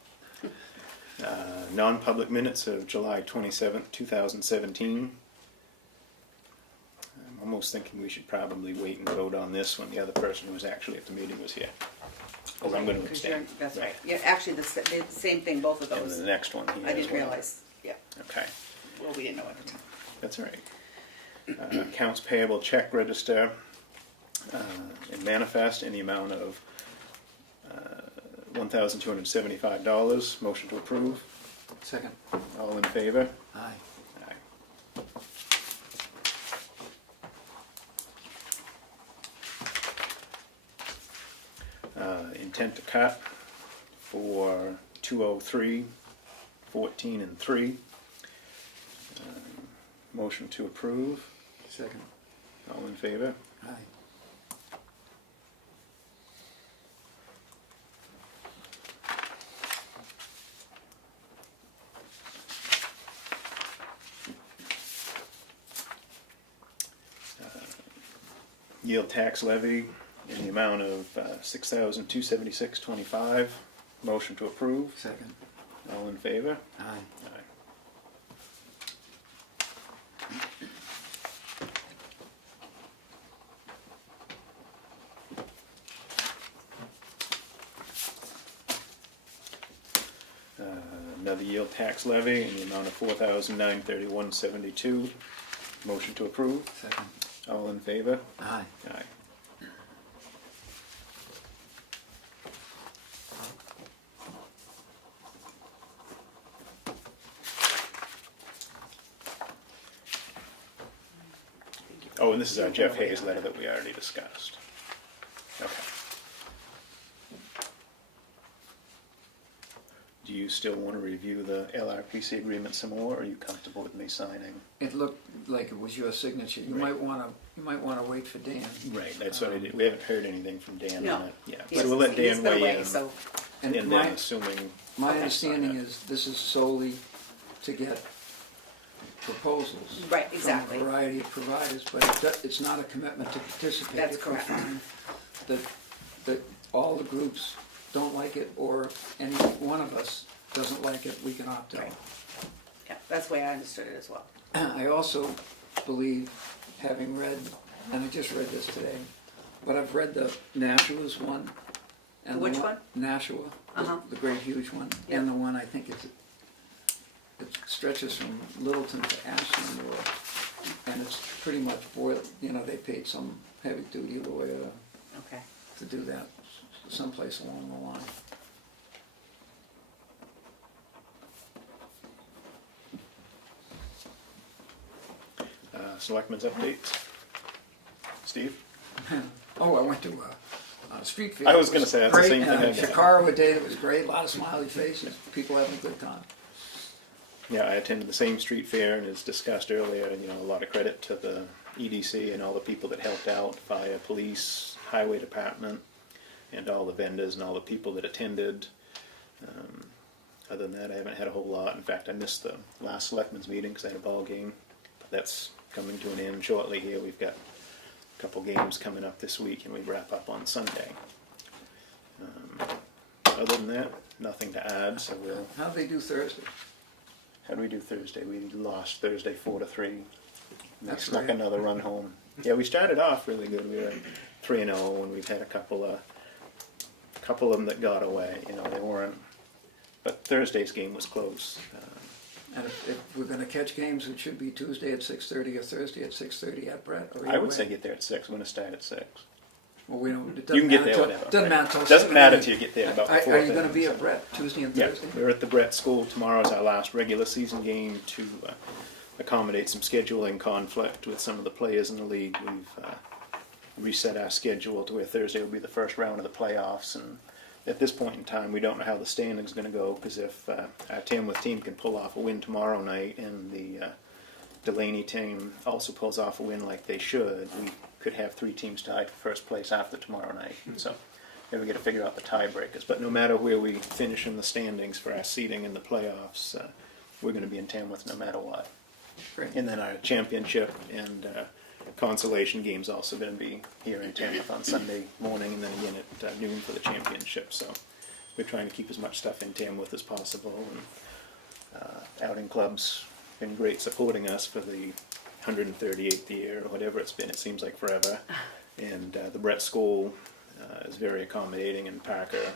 Non-public minutes of July 27th, 2017. I'm almost thinking we should probably wait and vote on this when the other person who was actually at the meeting was here. Because I'm going to Because you're- abstain. That's right. Yeah, actually, the same thing, both of And those. the next one here I as didn't well. realize, yeah, Okay, well, we didn't know at the time. that's all right. Accounts payable check register and manifest in the amount of $1,275. Motion to approve. Second. All in favor? Aye. Aye. Intent to cut for 203, 14, and 3. Motion to approve. Second. All in favor? Aye. Yield tax levy in the amount of $6,276.25. Motion to approve. Second. All in favor? Aye. Aye. Another yield tax levy in the amount of $4,931.72. Motion to approve. Second. All in favor? Aye. Aye. Oh, and this is our Jeff Hayes letter that we already discussed. Okay. Do you still want to review the LRPC agreement some more, or are you comfortable with me signing? It looked like it was your signature. You Right. might wanna wait for Dan. Right, that's what I did. We haven't heard anything from Dan No. on it yet. He's- So we'll let he's Dan been weigh away, in. so, And And then assuming, my Okay. understanding is this is solely to get proposals. Right, exactly. From a variety of providers, but it's not a commitment to participate. That's If we correct. find that all the groups don't like it, or any one of us doesn't like it, we can opt out. Right. yeah, that's the way I understood it as well. I also believe, having read, and I just read this today, but I've read the Nashua's one. And the Which one? Nashua, Uh-huh. the great huge one, Yeah. and the one I think it stretches from Littleton to Ashland, and it's pretty much boiled, they paid some heavy duty lawyer Okay. to do that someplace along the line. selectmen's updates. Steve? Oh, I went to a street fair. I was gonna say, that's the Great, same thing I did. Chicago, a day that was great, a lot of smiley faces, people having a good time. Yeah, I attended the same street fair, and as discussed earlier, a lot of credit to the EDC and all the people that helped out, fire, police, highway department, and all the vendors and all the people that attended. Other than that, I haven't had a whole lot. In fact, I missed the last selectmen's meeting because I had a ball game. But that's coming to an end shortly here. We've got a couple games coming up this week, and we wrap up on Sunday. Other than that, nothing to add, so we'll... How'd they do Thursday? How did we do Thursday? We lost Thursday 4-3. We That's snuck right. another run home. Yeah, we started off really good. We were 3-0, and we've had a couple of them that got away. They weren't. But Thursday's game was close. And if we're gonna catch games, it should be Tuesday at 6:30 or Thursday at 6:30 at Brett, or I either would way. say get there at 6. We're going to start at 6. Well, we don't, it You doesn't can get matter there till, whatever. doesn't right? matter till. Doesn't matter 6:30. till you get there about the Are 4th. you gonna be at Brett Tuesday and Yeah, Thursday? we're at the Brett School. Tomorrow's our last regular season game to accommodate some scheduling conflict with some of the players in the league. We've reset our schedule to where Thursday will be the first round of the playoffs, and at this point in time, we don't know how the standing's going to go, because if our Tamworth team can pull off a win tomorrow night and the Delaney team also pulls off a win like they should, we could have 3 teams tied for first place after tomorrow night. So maybe we got to figure out the tiebreakers. But no matter where we finish in the standings for our seeding in the playoffs, we're going to be in Tamworth no matter what. Great. And then our championship and consolation game's also going to be here in Tamworth on Sunday morning, and then again at noon for the championship. So we're trying to keep as much stuff in Tamworth as possible. And Outing Club's been great supporting us for the 138th year or whatever it's been. It seems like forever. And the Brett School is very accommodating, and Parker,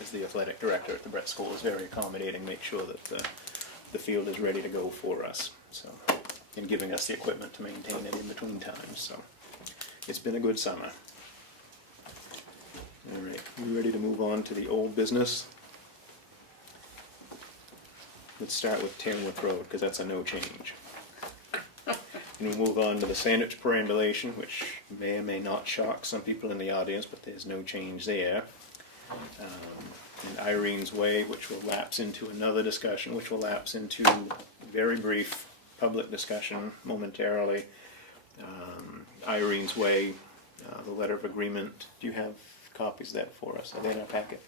as the athletic director at the Brett School, is very accommodating, make sure that the field is ready to go for us. So, and giving us the equipment to maintain it in between times. So it's been a good summer. All right, we ready to move on to the old business? Let's start with Tamworth Road, because that's a no change. And we'll move on to the sandwich perambulation, which may or may not shock some people in the audience, but there's no change there. And Irene's Way, which will lapse into another discussion, which will lapse into very brief public discussion momentarily. Irene's Way, the letter of agreement. Do you have copies of that for us? Are they in our packet?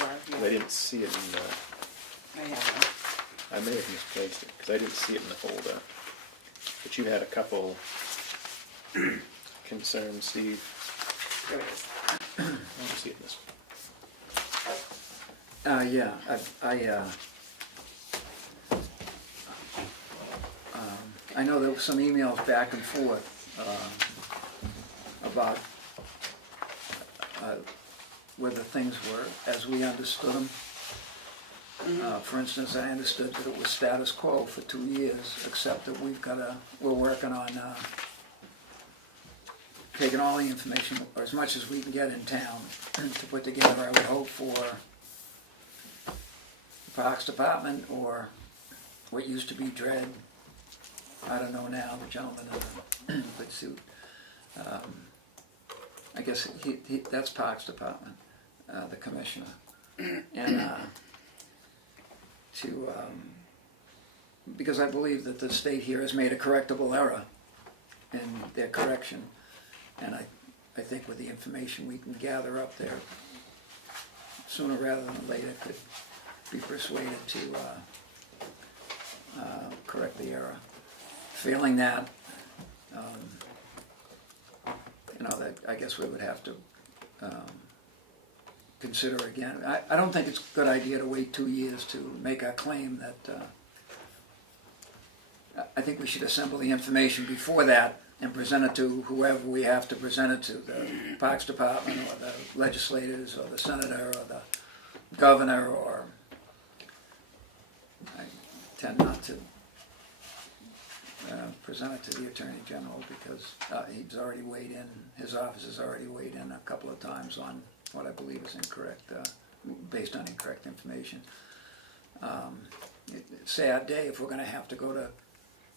I didn't see it in the... I have I may have misplaced it, because I didn't see it in the folder. But you had a couple concerns, Steve. one. There it is. I don't see it in this. I know there were some emails back and forth about whether things were as we understood them. For instance, I understood that it was status quo for 2 years, except that we're working on taking all the information, or as much as we can get in town, to put together, I would hope, for the Parks Department, or what used to be Dread. I don't know now, the gentleman in the good suit. I guess that's Parks Department, the commissioner. And because I believe that the state here has made a correctable error in their correction. And I think with the information we can gather up there, sooner rather than later, could be persuaded to correct the error. Failing that, that I guess we would have to consider again. I don't think it's a good idea to wait 2 years to make our claim that, I think we should assemble the information before that and present it to whoever we have to present it to, the Parks Department or the legislators or the senator or the governor, or I tend not to present it to the Attorney General, because he's already weighed in, his office has already weighed in a couple of times on what I believe is incorrect, based on incorrect information. It's a sad day if we're going to have to go to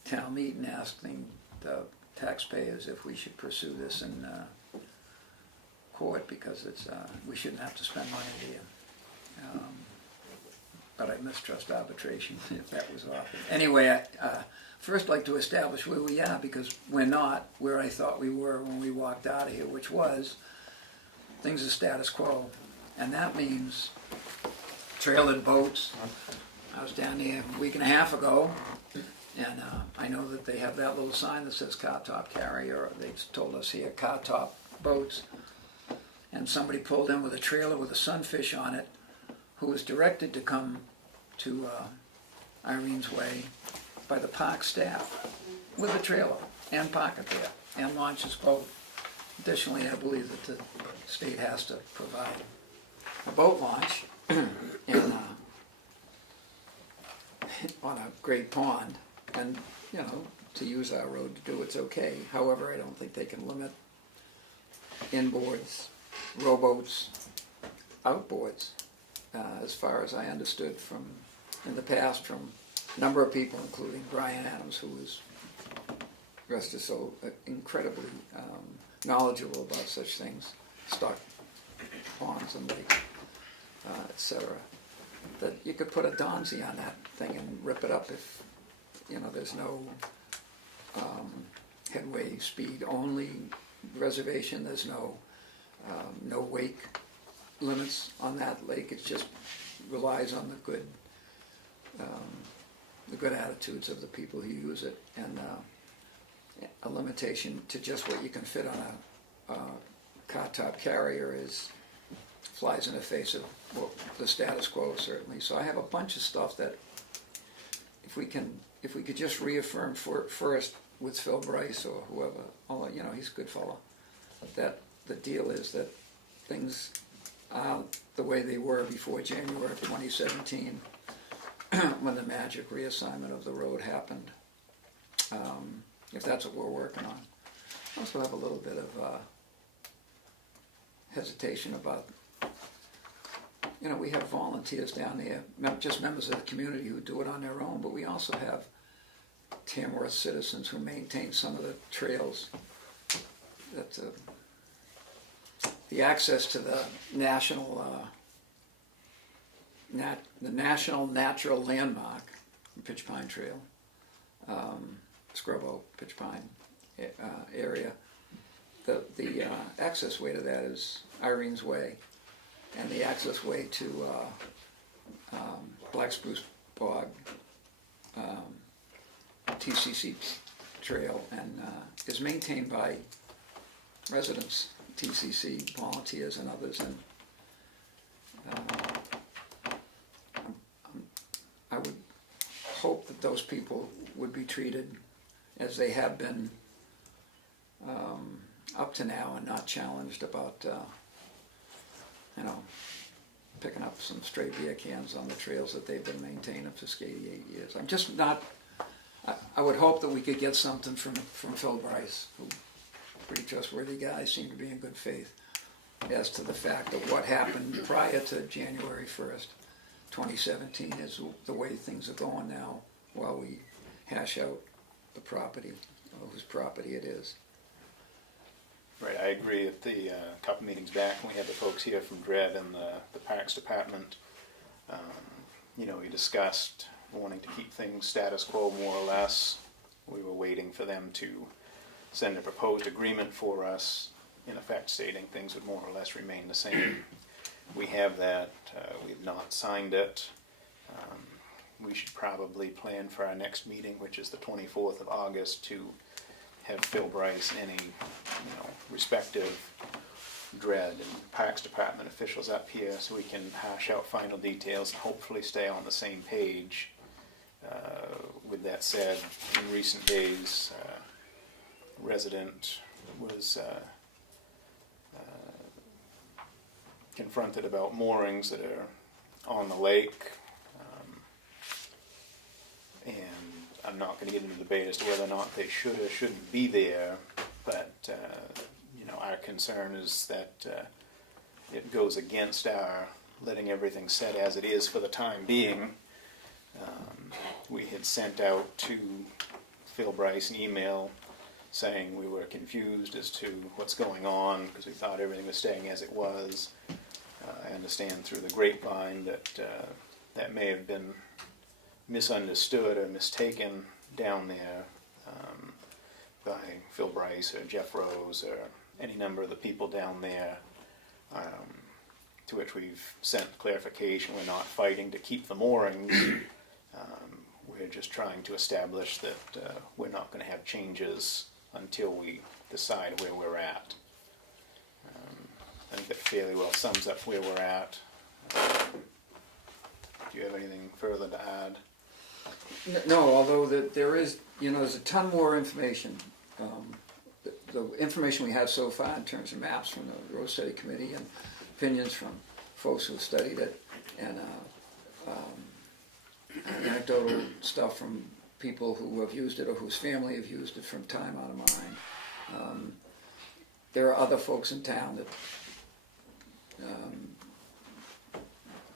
town meeting asking the taxpayers if we should pursue this in court, because it's we shouldn't have to spend money here. But I mistrust arbitration if that was offered. Anyway, I first like to establish where we are, because we're not where I thought we were when we walked out of here, which was things are status quo, and that means trailered boats. I was down there a week and a half ago, and I know that they have that little sign that says car top carrier. They told us here car top boats, and somebody pulled in with a trailer with a sunfish on it, who was directed to come to Irene's Way by the park staff with a trailer and park it there and launch his boat. Additionally, I believe that the state has to provide a boat launch in, on a great pond, and to use our road to do it's okay. However, I don't think they can limit inboards, rowboats, outboards, as far as I understood from in the past from a number of people, including Brian Adams, who was rest is so incredibly knowledgeable about such things, stock ponds and lakes, etc. That you could put a Donzi on that thing and rip it up if there's no headway speed only reservation. There's no wake limits on that lake. It just relies on the good attitudes of the people who use it, and a limitation to just what you can fit on a car top carrier flies in the face of the status quo, certainly. So I have a bunch of stuff that if we could just reaffirm first with Phil Bryce or whoever, although, you know, he's a good fellow, that the deal is that things are the way they were before January of 2017, when the magic reassignment of the road happened. If that's what we're working on. I also have a little bit of hesitation about, you know, we have volunteers down there, just members of the community who do it on their own, but we also have Tamworth citizens who maintain some of the trails. That the access to the national natural landmark, Pitch Pine Trail, Scrub Oak, Pitch Pine area. The access way to that is Irene's Way, and the access way to Black Spruce Bog, TCC Trail, and is maintained by residents, TCC volunteers and others, and I would hope that those people would be treated as they have been up to now, and not challenged about, you know, picking up some stray beer cans on the trails that they've been maintaining for 88 years. I'm just not, I would hope that we could get something from Phil Bryce, who, pretty trustworthy guy, seemed to be in good faith, as to the fact of what happened prior to January 1st, 2017, is the way things are going now, while we hash out the property, whose property it is. Right, I agree. At the couple meetings back, when we had the folks here from DRED and the Parks Department, you know, we discussed wanting to keep things status quo more or less. We were waiting for them to send a proposed agreement for us, in effect stating things would more or less remain the same. We have that. We've not signed it. We should probably plan for our next meeting, which is the 24th of August, to have Phil Bryce, any, you know, respective DRED and Parks Department officials up here, so we can hash out final details and hopefully stay on the same page. With that said, in recent days, resident was confronted about moorings that are on the lake, and I'm not going to get into the debate as to whether or not they should or shouldn't be there, but you know, our concern is that it goes against our letting everything set as it is for the time being. We had sent out to Phil Bryce an email saying we were confused as to what's going on, because we thought everything was staying as it was. I understand through the grapevine that that may have been misunderstood or mistaken down there by Phil Bryce or Jeff Rose or any number of the people down there, to which we've sent clarification. We're not fighting to keep the moorings. We're just trying to establish that we're not going to have changes until we decide where we're at. I think that fairly well sums up where we're at. Do you have anything further to add? No, although there is, you know, there's a ton more information. The information we have so far in terms of maps from the Road Study Committee and opinions from folks who have studied it, and anecdotal stuff from people who have used it or whose family have used it from time out of mind. There are other folks in town that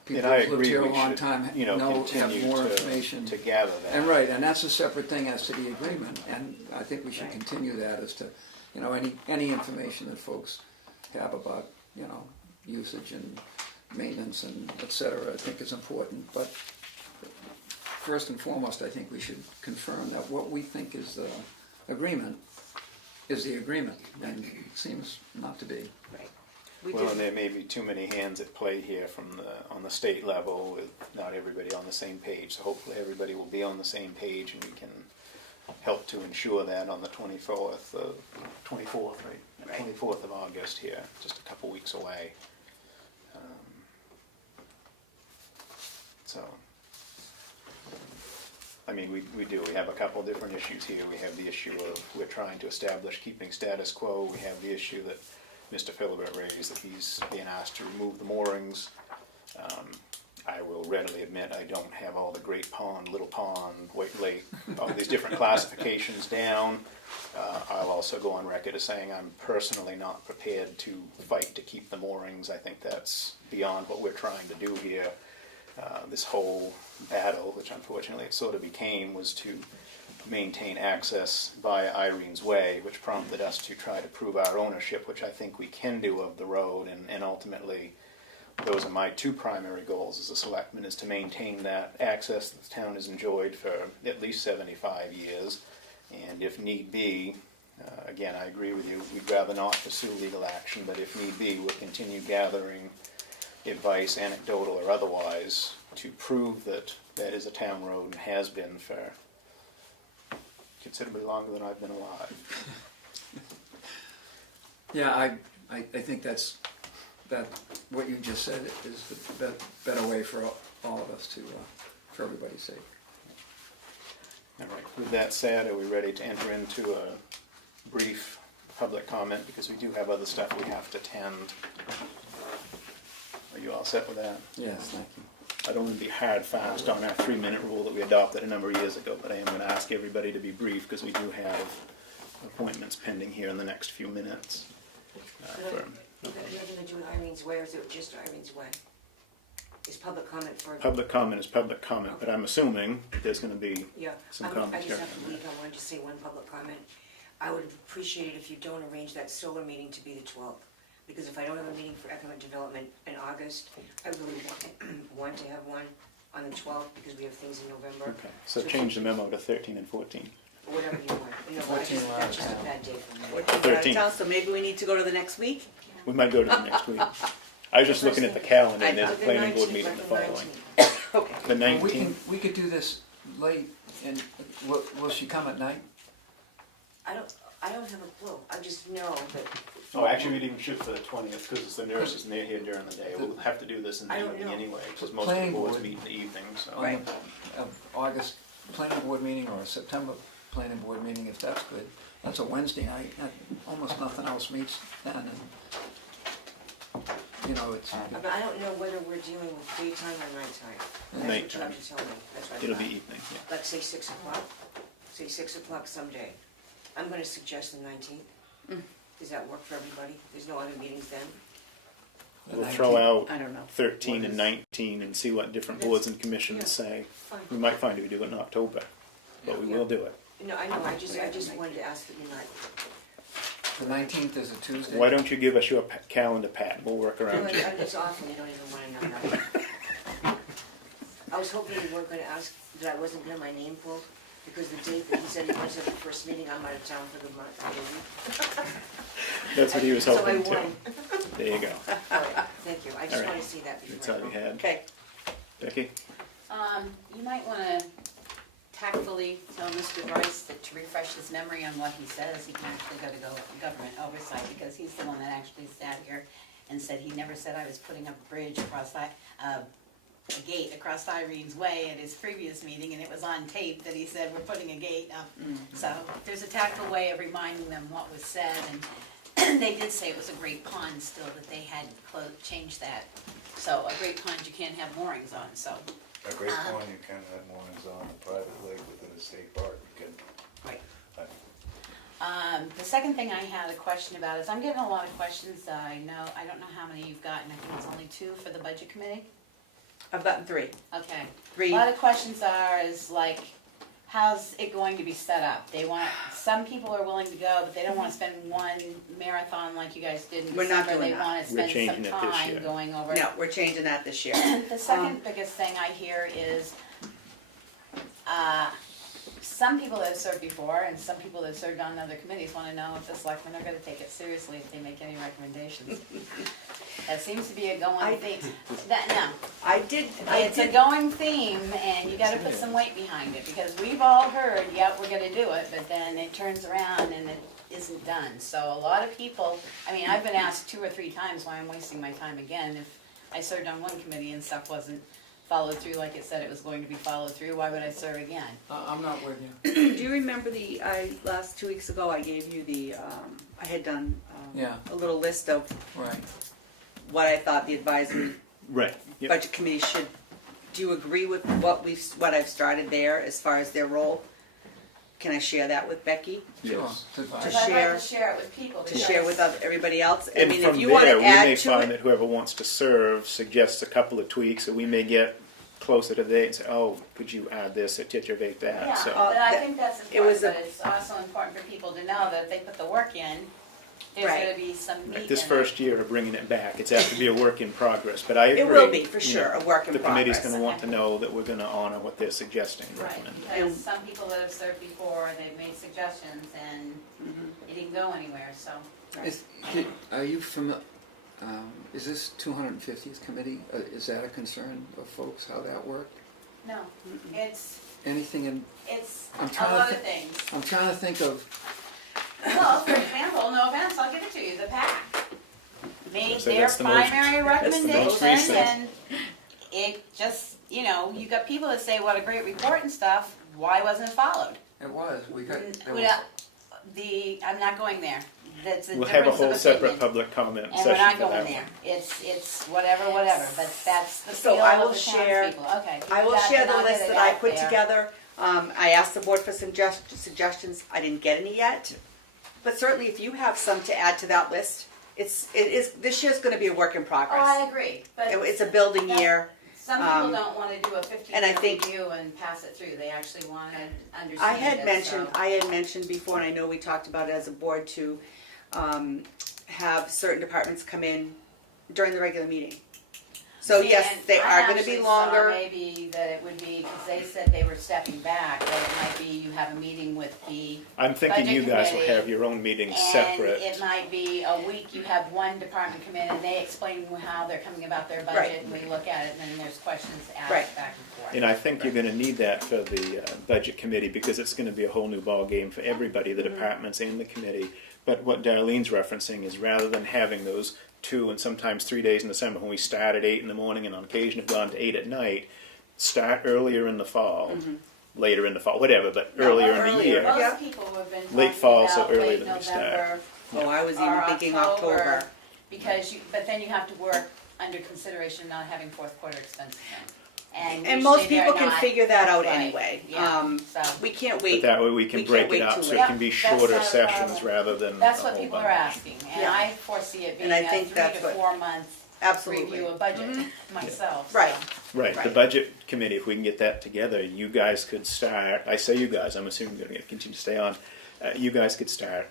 people And I who've lived agree here a we long should, time you know, have continue more information. to gather that. And right, and that's a separate thing as to the agreement, and I think we should continue that as to, you know, any information that folks have about, you know, usage and maintenance and et cetera, I think is important. But first and foremost, I think we should confirm that what we think is the agreement is the agreement, and it seems not to be. Right. We Well, did- and there may be too many hands at play here on the state level, with not everybody on the same page. So hopefully everybody will be on the same page, and we can help to ensure that on the 24th, right? 24th of August here, just a couple weeks away. So I mean, we do. We have a couple different issues here. We have the issue of we're trying to establish keeping status quo. We have the issue that Mr. Philibert raised, that he's being asked to remove the moorings. I will readily admit I don't have all the Great Pond, Little Pond, White Lake, all these different classifications down. I'll also go on record as saying I'm personally not prepared to fight to keep the moorings. I think that's beyond what we're trying to do here. This whole battle, which unfortunately it sort of became, was to maintain access via Irene's Way, which prompted us to try to prove our ownership, which I think we can do of the road, and ultimately those are my two primary goals as a selectman, is to maintain that access that the town has enjoyed for at least 75 years, and if need be, again, I agree with you, we'd rather not pursue legal action, but if need be, we'll continue gathering advice, anecdotal or otherwise, to prove that that is a town road and has been for considerably longer than I've been alive. Yeah, I think that what you just said is the better way for all of us to, for everybody's sake. All right, with that said, are we ready to enter into a brief public comment, because we do have other stuff we have to tend. Are you all set with that? Yes, thank you. I don't want to be hard fast on our 3-minute rule that we adopted a number of years ago, but I am going to ask everybody to be brief, because we do have appointments pending here in the next few minutes. Is that nothing to do with Irene's Way, or is it just Irene's Way? Is public comment for? Public comment is public comment, but I'm assuming there's going to be Yeah, some I comments just here. have to leave, I wanted to say one public comment. I would appreciate it if you don't arrange that solar meeting to be the 12th, because if I don't have a meeting for economic development in August, I really want to have one on the 12th, because we have things in November. Okay, so change the memo to 13 and 14. Or whatever you want, you know, that's just a bad day for me. What do you want to 13th. tell? So maybe we need to go to the next week? We might go to the next week. I was just looking at the calendar, and there's a The planning board 19th, meeting the like following. 19th. Okay. The Well, 19th. we could do this late, and will she come at night? I don't have a clue, I just know that. Oh, actually, we'd even shoot for the 20th, because it's the nurses, and they're here during the day. We'll have to do this in the I don't evening know. anyway, because most of the Planning boards board. meet in the evening, so. On the August planning board meeting or a September planning board meeting, if that's good. That's a Wednesday night, almost nothing else meets then, and, you know, it's, But I don't know whether we're dealing with daytime or nighttime. That's what you Nighttime. have to tell me, that's what I It'll thought. be evening, yeah. Let's say 6 o'clock, say 6 o'clock someday. I'm gonna suggest the 19th. Does that work for everybody? There's no other meetings then? the We'll throw 19th. out I don't know. 13 and 19 and see what different boards and commissions say. Fine. We might find we do it in October, but we will do it. No, I know, I just wanted to ask that you not. The 19th is a Tuesday. Why don't you give us your calendar, Pat? We'll work around you. It's awful, you don't even wanna know that. I was hoping you weren't gonna ask that I wasn't gonna have my name pulled, because the date that he said he wants to have the first meeting, I'm out of town for the month. That's what he was So I hoping to. won. There you go. All right, thank you, I just All right. wanna see that That's before I all you vote. had. Okay. Becky? You might want to tactfully tell Mr. Rice that to refresh his memory on what he says, he can actually go to government oversight, because he's the one that actually sat here and said he never said I was putting up a bridge across, a gate across Irene's Way at his previous meeting, and it was on tape that he said we're putting a gate up. So there's a tactful way of reminding them what was said, and they did say it was a great pond still, that they had changed that. So a great pond you can't have moorings on, so. A great point, you can have moorings on a private lake within a state park, you can. Right. The second thing I had a question about is, I'm getting a lot of questions, I don't know how many you've gotten, I think it's only 2 for the budget committee? I've gotten 3. Okay. 3. A lot of questions is like, how's it going to be set up? Some people are willing to go, but they don't want to spend one marathon like you guys did in We're not December. doing They that. want to We're spend changing some it this time year. going over. No, we're changing that this year. The second biggest thing I hear is, some people that have served before and some people that have served on other committees want to know if the selectmen are going to take it seriously if they make any recommendations. That seems to be a going theme. I did, It's a going theme, and you gotta put some weight behind it, because we've all heard, yep, we're gonna do it, but then it turns around and it isn't done. So a lot of people, I mean, I've been asked 2 or 3 times why I'm wasting my time again if I served on one committee and stuff wasn't followed through like it said it was going to be followed through, why would I serve again? I'm not with you. Do you remember last 2 weeks ago, I gave you I had done Yeah. a little list of Right. what I thought the advisory Right. Yep. budget committee should, do you agree with what I've started there as far as their role? Can I share that with Becky? Sure. Yes. To To I'd like share- to share it with people. To share with everybody else? I And mean, from if you want there, to we may add to find it. that whoever wants to serve suggests a couple of tweaks, or we may get closer to the date and say, oh, could you add this or titivate that? Yeah, So but I that- think that's it was important, but it's also important for people to know that if they put the work in, there's Right. gonna be some meat in it. this first year of bringing it back, it's have to be a work in progress, but I agree. It will be, for you sure, know, a work in The committee's progress. gonna want to know that we're gonna honor what they're suggesting. and Right, recommending. because some people that have served before, they've made suggestions and it didn't go anywhere, so. Are you familiar, is this 250th committee, is that a concern of folks, how that worked? No, it's, Anything in, it's I'm a trying to lot of thi- things. I'm trying to think of, Well, for example, no offense, I'll give it to you, the PAC made So their that's the most- primary that's the most recommendation, recent. and it just, you know, you got people that say, what a great report and stuff, why wasn't it followed? It was, we got, there was, Well, I'm not going there, that's a We'll have a difference whole of separate opinion. public comment And we're session not for going that there, one. it's whatever, but that's the So feel I of will the share- townspeople, okay. I do will that, share then the I'll get list it that I out put there. together. I asked the board for suggestions. I didn't get any yet. But certainly if you have some to add to that list, this year's gonna be a work in Oh, I progress. agree, but It's a building year. some people um, don't wanna do a and I 15-year think- review and pass it through, they actually wanna I understand had it, mentioned, so. I had mentioned before, and I know we talked about it as a board, to have certain departments come in during the regular meeting. So See, yes, and they I are gonna actually be saw longer. maybe that it would be, because they said they were stepping back, that it might be you have a meeting with the I'm thinking Budget you guys will committee, have your own meetings and separate. it might be a week, you have one department come in and they explain how they're coming about their Right. budget, and we look at it, and then there's questions asked Right. back and forth. And I think you're gonna need that for the budget committee, because it's gonna be a whole new ballgame for everybody, the departments and the committee. But what Darlene's referencing is, rather than having those 2 and sometimes 3 days in December, when we start at 8 in the morning and on occasion have gone to 8 at night, start earlier in the fall, later in the fall, whatever, but No, earlier in the earlier. year. Yeah. Most people have been Late talking fall, so about early late that we start. November Oh, I was even or thinking October. because but then you have to work under consideration not having fourth quarter expenses in. And most usually they're people can not- figure that out right, anyway. Yeah, so. We can't But wait. that way we can we break can't wait it up, too so late. it can be Yep, that's shorter not a sessions problem. rather than That's a what whole people are bunch. asking, and Yeah. I foresee it being And I a think 3 that's to what- 4 month Absolutely. review of budget myself. so. Right. Right, the Right. budget committee, if we can get that together, you guys could start, I say you guys, I'm assuming you're gonna continue to stay on, you guys could start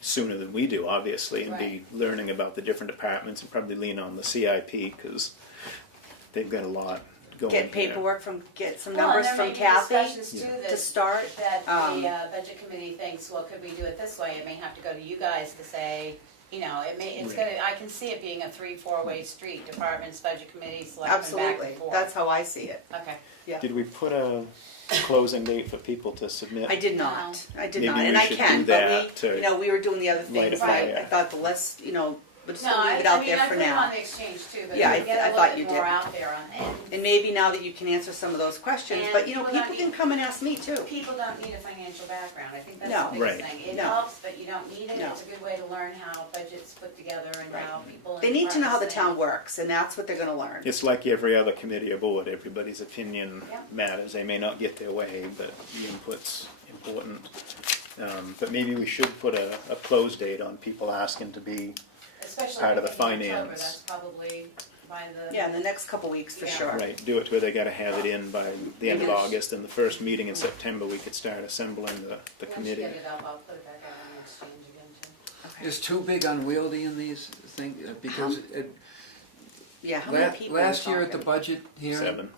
sooner than we do, obviously, and be learning about the different departments and probably lean on the CIP, because they've got a lot going Get here. paperwork get some Well, numbers and there from may be Kathy discussions too to that, start. that Um, the budget committee thinks, well, could we do it this way? It may have to go to you guys to say, you know, it's Right. gonna, I can see it being a 3-4-way street, departments, budget committee, selectmen, back Absolutely. and forth. That's how I see it. Okay. Yeah. Did we put a closing date for people to submit? I did not. I did Maybe not, we and I should can, do that but to we were doing the other light a things. I fire. thought the less, we'll just No, leave it out there for I put them on now. the exchange too, but Yeah, to get I a thought little you bit more did. out there on it. And maybe now that you can answer some of those questions, And but people people don't can need- come and ask me too. People don't need a financial background, I think that's No. the Right. biggest thing. It No. helps, but you don't need it, No. it's a good way to learn how budgets put together and Right. how people. in They need to know how the departments town think. works, and that's what they're gonna learn. It's like every other committee or board, everybody's opinion Yeah. matters. They may not get their way, but the input's important. But maybe we should put a close date on people asking to be, Especially part of the in October, finance. that's probably by the. Yeah, in the next couple weeks for Yeah. sure. right, do it to where they gotta have it in by the end of Yes. August, and the first meeting in September, we could start assembling the Once you committee. get it up, I'll put it back out on the exchange again too. Okay. is too big unwieldy in these things, because Yeah, how many people are you last year at the talking? budget hearing. 7.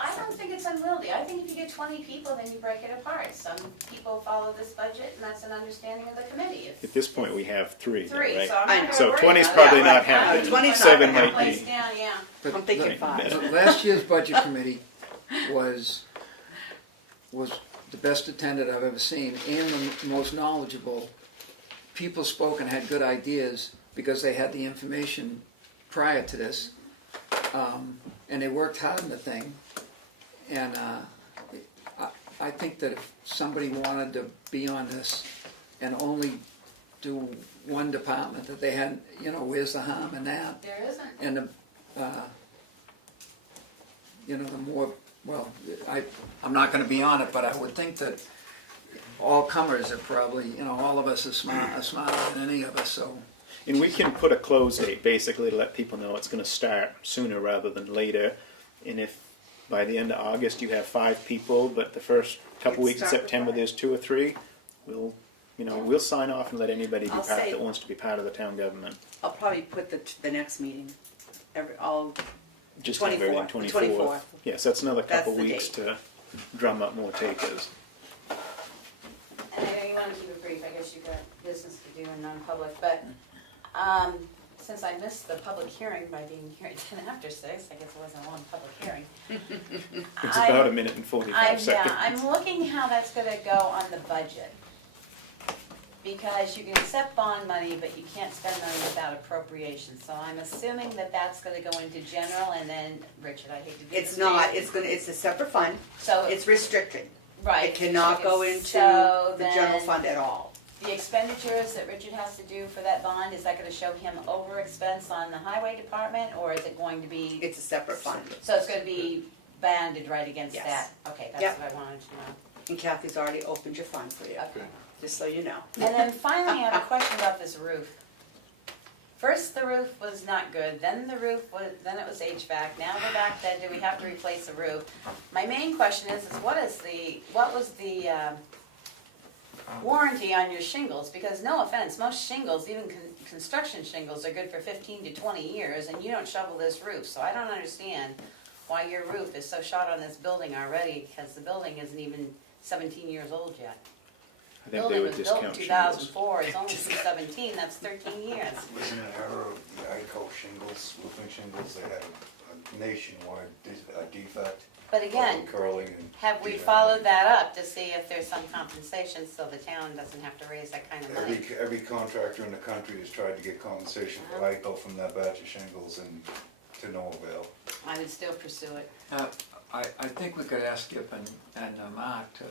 I don't think it's unwieldy, I think if you get 20 people, then you break it apart. Some people follow this budget, and that's an understanding of the committee. If At this point, we have 3, though, Three, right? so I'm I not know. gonna So worry 20 's about probably it. not right. happening. 20's not 7 gonna might Place be. down, yeah. But I'm thinking the- 5. the Last year's budget committee was the best attended I've ever seen, and the most knowledgeable. People spoke and had good ideas because they had the information prior to this. and they worked hard on the thing. And I think that if somebody wanted to be on this and only do one department, that they had, you know, where's the harm in that? There isn't. And you know, the more, well, I'm not gonna be on it, but I would think that all comers are probably, you know, all of us are smarter than any of us, so. And we can put a close date, basically, to let people know it's gonna start sooner rather than later. And if by the end of August you have 5 people, but the first couple weeks of Start with September 5. there's 2 or 3, we'll sign off and let anybody be I'll part say- that wants to be part of the town government. I'll probably put the next meeting, all Just have everything 24th. 24th. Yes, that's another couple That's the weeks date. to drum up more takers. And I know you want to keep it brief, I guess you've got business to do in non-public, but since I missed the public hearing by being here at 10 after 6, I guess it wasn't a long public hearing. It's about a minute and 45 seconds. I'm looking how that's gonna go on the budget. Because you can accept bond money, but you can't spend money without appropriation. So I'm assuming that that's gonna go into general and then, Richard, I hate to do this. It's not, it's a separate fund, So, it's restricted. right. It cannot go into So the general then fund at all. The expenditures that Richard has to do for that bond, is that gonna show him over expense on the highway department, or is it going to be? It's a separate fund. So it's gonna be banded right against Yes. that? Okay, that's Yep. what I wanted to know. And Kathy's already opened your fund for you, Okay. just so you know. And then finally, I have a question about this roof. First, the roof was not good, then it was HVAC, now we're back then, do we have to replace the roof? My main question is what was the warranty on your shingles? Because no offense, most shingles, even construction shingles, are good for 15 to 20 years, and you don't shovel this roof, so I don't understand why your roof is so shot on this building already, because the building isn't even 17 years old yet. I think they Building would was built in discount shingles. 2004, it's only 17, that's 13 years. Wasn't it her, the ICO shingles, roofing shingles, they had a nationwide defect? But again, Curling and. have we followed that up to see if there's some compensation so the town doesn't have to raise that kind of money? Every contractor in the country has tried to get compensation for ICO from that batch of shingles and to no avail. I would still pursue it. I think we could ask Skip and Mark to,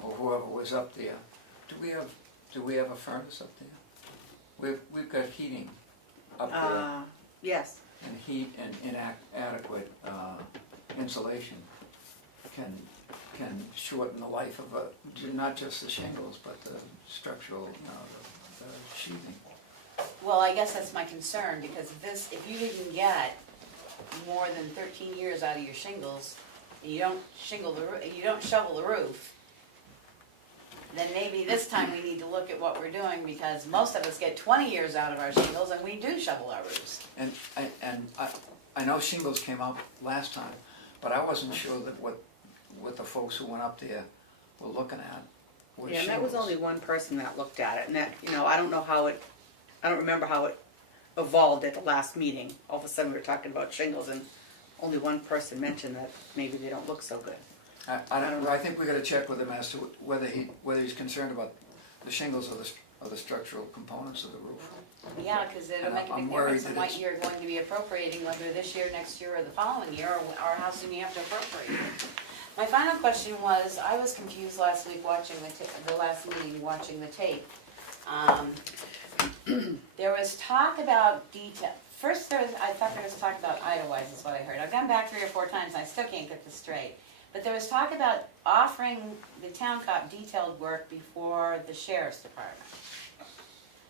or whoever was up there, do we have a furnace up there? We've got heating up there, Yes, and heat and inadequate insulation can shorten the life of not just the shingles, but the structural, the sheathing. Well, I guess that's my concern, because if you didn't get more than 13 years out of your shingles, and you don't shovel the roof, then maybe this time we need to look at what we're doing, because most of us get 20 years out of our shingles, and we do shovel our roofs. And I know shingles came out last time, but I wasn't sure that what the folks who went up there were looking at was yeah, and that shingles. was only one person that looked at it, and that, I don't remember how it evolved at the last meeting. All of a sudden, we were talking about shingles, and only one person mentioned that maybe they don't look so good. I think we gotta check with him as to whether he's concerned about the shingles or the structural components of the roof. Yeah, because it'll And make a I'm big worried difference in that what it's- you're going to be appropriating, whether this year, next year, or the following year, or how soon you have to appropriate. My final question was, I was confused last week watching the last meeting, watching the tape. There was talk about detail. First, I thought there was talk about Idlewise, is what I heard. I've gone back 3 or 4 times, and I still can't get this straight. But there was talk about offering the town cop detailed work before the sheriff's department.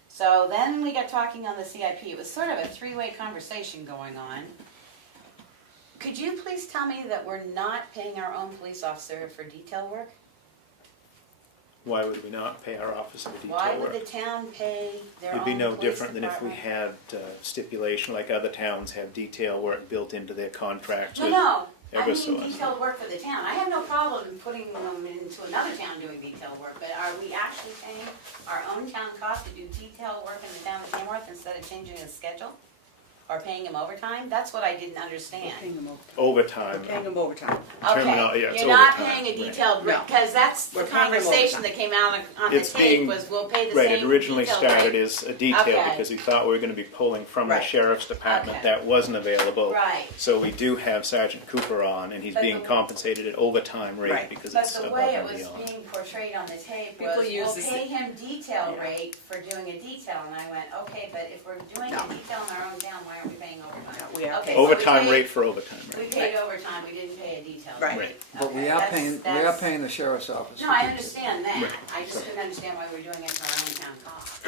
So then we got talking on the CIP. It was sort of a 3-way conversation going on. Could you please tell me that we're not paying our own police officer for detail work? Why would we not pay our officer detail Why work? would the town pay their own It'd be no police different than if we department? had stipulation, like other towns have detail work built into their contracts with No, I mean Eversource. detailed work for the town. I have no problem putting them into another town doing detailed work, but are we actually paying our own town cop to do detailed work in the town of Tamworth instead of changing his schedule? or paying him overtime? That's what I didn't We're understand. paying them Overtime. overtime. Terminal- yeah, Okay, it's you're not overtime, paying a right. detailed, No. because that's the We're paying him conversation overtime. that came out on the It's being- tape was we'll pay the Right, same it originally detailed started rate. as a detail Okay. because we thought we were gonna be pulling from the Right. sheriff's department. Okay. That wasn't available. Right. So we do have Sergeant Cooper on, and he's But being the- compensated at overtime rate Right. because But it's the above way it and was beyond. being portrayed on the tape People was, use we'll this- pay him detail Yeah. rate for doing a detail, and I went, okay, but if we're doing No. a detail in our own town, why aren't we paying overtime? No, we have- Okay, so we Overtime paid- rate for overtime We rate. paid overtime, we didn't pay a detail Right. rate. But Okay, we are that's- paying the sheriff's office. No, I understand that, I just couldn't understand why we were doing it for our own town cost.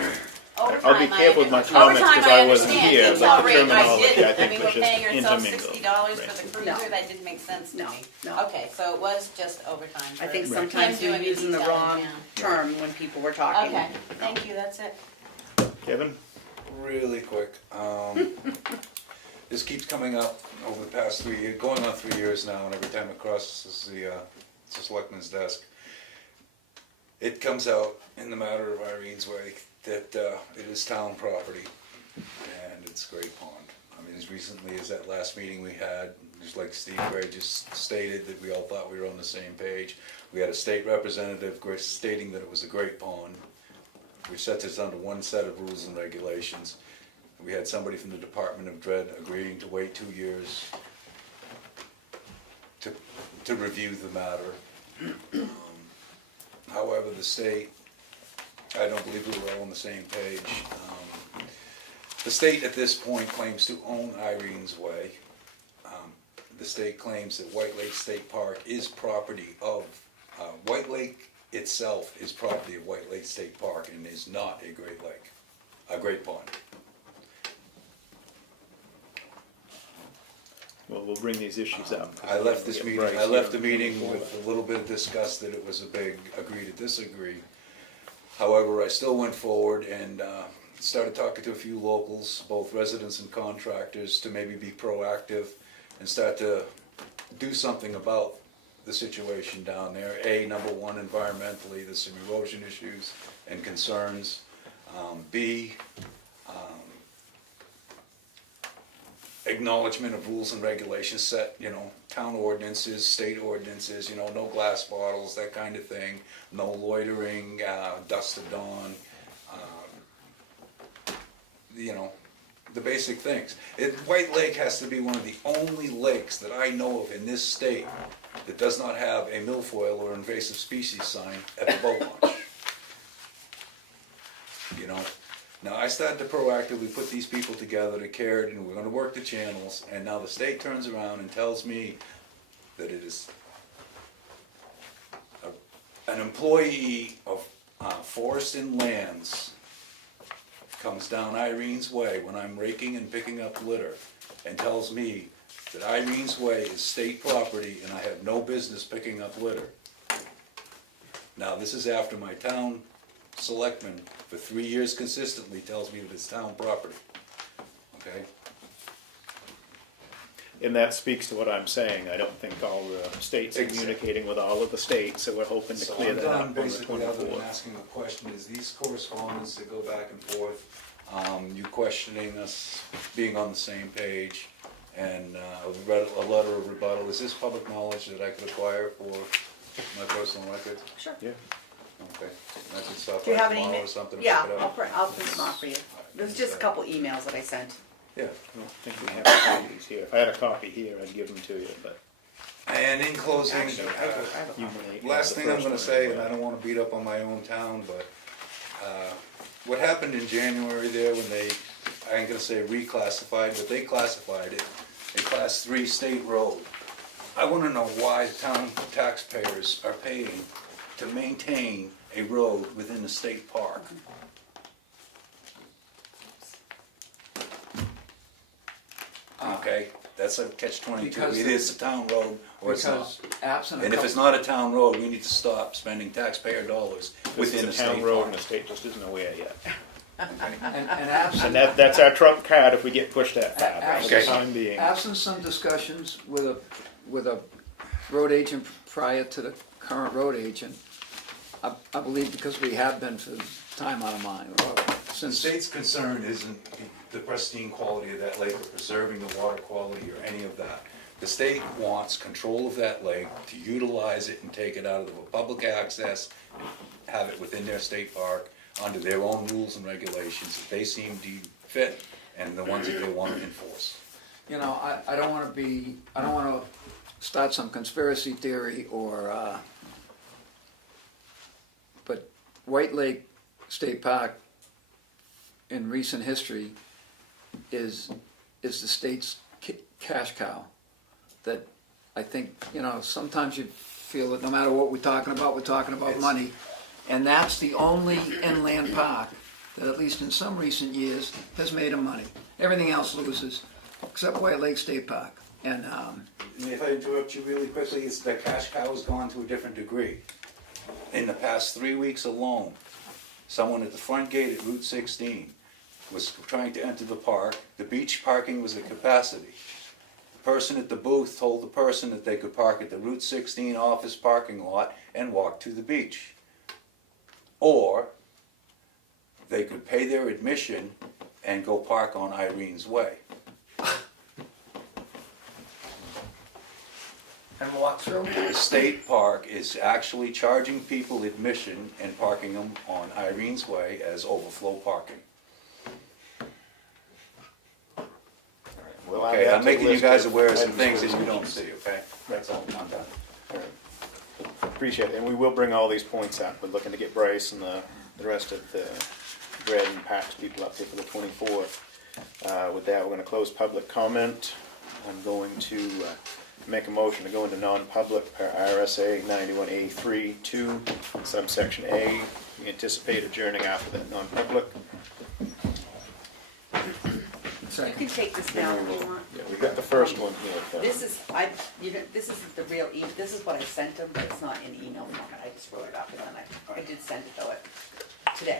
I'll be Overtime, I careful with my under- comments overtime, because I wasn't understand. here, Detail but the rate, I terminology, didn't. I think, mean, was we're just paying ourselves intermingled. $60 Right. for the cruiser, No. that didn't make sense to No, me. no. Okay, so it was just overtime for I think him sometimes doing you're a using the detail in wrong town. term when people were talking. Okay, thank you, that's it. Kevin? Really quick, this keeps coming up over the past 3 years, going on 3 years now, and every time it crosses the selectman's desk, it comes out in the matter of Irene's Way that it is town property, and it's Great Pond. I mean, as recently as that last meeting we had, just like Steve Gray just stated, that we all thought we were on the same page. We had a state representative stating that it was a Great Pond, which sets us under one set of rules and regulations. We had somebody from the Department of Dread agreeing to wait 2 years to review the matter. However, the state, I don't believe we were all on the same page. The state at this point claims to own Irene's Way. The state claims that White Lake State Park is property of, White Lake itself is property of White Lake State Park and is not a Great Lake, a Great Pond. Well, we'll bring these issues up. I left this Get meeting, Bryce I left the here. meeting with a little bit of disgust that it was a big agree to disagree. However, I still went forward and started talking to a few locals, both residents and contractors, to maybe be proactive and start to do something about the situation down there. Number one, environmentally, there's some erosion issues and concerns. B, acknowledgement of rules and regulations set, town ordinances, state ordinances, no glass bottles, that kind of thing, no loitering, dusk to dawn, the basic things. White Lake has to be one of the only lakes that I know of in this state that does not have a milfoil or invasive species sign at the boat launch. Now, I started to proactively put these people together that cared, and we're gonna work the channels, and now the state turns around and tells me that it is an employee of Forest and Lands comes down Irene's Way when I'm raking and picking up litter and tells me that Irene's Way is state property and I have no business picking up litter. Now, this is after my town selectman for 3 years consistently tells me that it's town property, okay? And that speaks to what I'm saying. I don't think all the states are Exactly. communicating with all of the states, so we're hoping to So clear I'm that up done on the basically, other than 24th. asking the question, is these correspondence that go back and forth, you questioning us, being on the same page, and a letter of rebuttal, is this public knowledge that I could acquire for my personal record? Sure. Yeah. Okay, I can stop Do you by have an tomorrow email? or something to Yeah, pick it up? I'll print them off for you. There's just a couple emails that I sent. Yeah. I don't think we have copies here. If I had a copy here, I'd give them to you, but And in closing, Actually, I have a you copy. may. last the thing I'm first gonna one say, as and I well. don't wanna beat up on my own town, but, what happened in January there when they, I ain't gonna say reclassified, but they classified it a class 3 state road. I wanna know why town taxpayers are paying to maintain a road within the state park. Okay, that's a catch-22, Because it is a town road or it's not. Because absent a And if it's couple, not a town road, we need to stop spending taxpayer dollars This within the is a town state road park. and the state just isn't aware yet. and And absent, that's our trump card if we get pushed that far, but for the Okay. time being. absent some discussions with a road agent prior to the current road agent, I believe because we have been for time out of mind, or The since, state's concern isn't the pristine quality of that lake or preserving the water quality or any of that. The state wants control of that lake to utilize it and take it out of the public access, have it within their state park, under their own rules and regulations that they seem deem fit, and the ones that they want to enforce. You know, I don't wanna start some conspiracy theory or, but White Lake State Park in recent history is the state's cash cow. That I think, you know, sometimes you feel that no matter what we're talking about money. And that's the only inland park that, at least in some recent years, has made them money. Everything else loses, except White Lake State Park. And If I interrupt you really quickly, it's the cash cow has gone to a different degree. In the past 3 weeks alone, someone at the front gate at Route 16 was trying to enter the park. The beach parking was at capacity. The person at the booth told the person that they could park at the Route 16 office parking lot and walk to the beach. Or they could pay their admission and go park on Irene's Way. and walk through. The state park is actually charging people admission and parking them on Irene's Way as overflow parking. We'll add Okay, that I'm to the making you list guys of aware of some items things for that you don't discussion. see, okay? That's all, I'm done. All right. Appreciate it, and we will bring all these points up. We're looking to get Bryce and the rest of the Brad and Pat's people up here for the 24th. With that, we're gonna close public comment. I'm going to make a motion to go into non-public per RSA 91A3(2), subsection A. We anticipate adjourning after that non-public. You can take this now if you want. Yeah, we got the first one here. This is, this isn't the real this is what I sent him, but it's not in email format, I just wrote it up and then I did send it though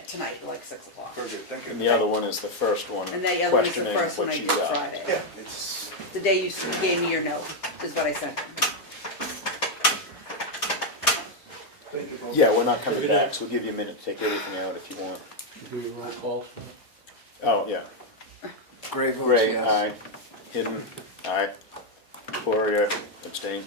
tonight, like 6 o'clock. Very good, thank And you. the other one is the first one, And the other one is the questioning first one what I she did got. Friday. Yeah, it's, The day you gave me your note is what I sent him. Thank you both. Yeah, we're not coming back, so we'll give you a minute to take everything out if you want. Do your roll call. Oh, yeah. Gray votes Gray, yes. aye. Hidden, aye. Poirier, abstain.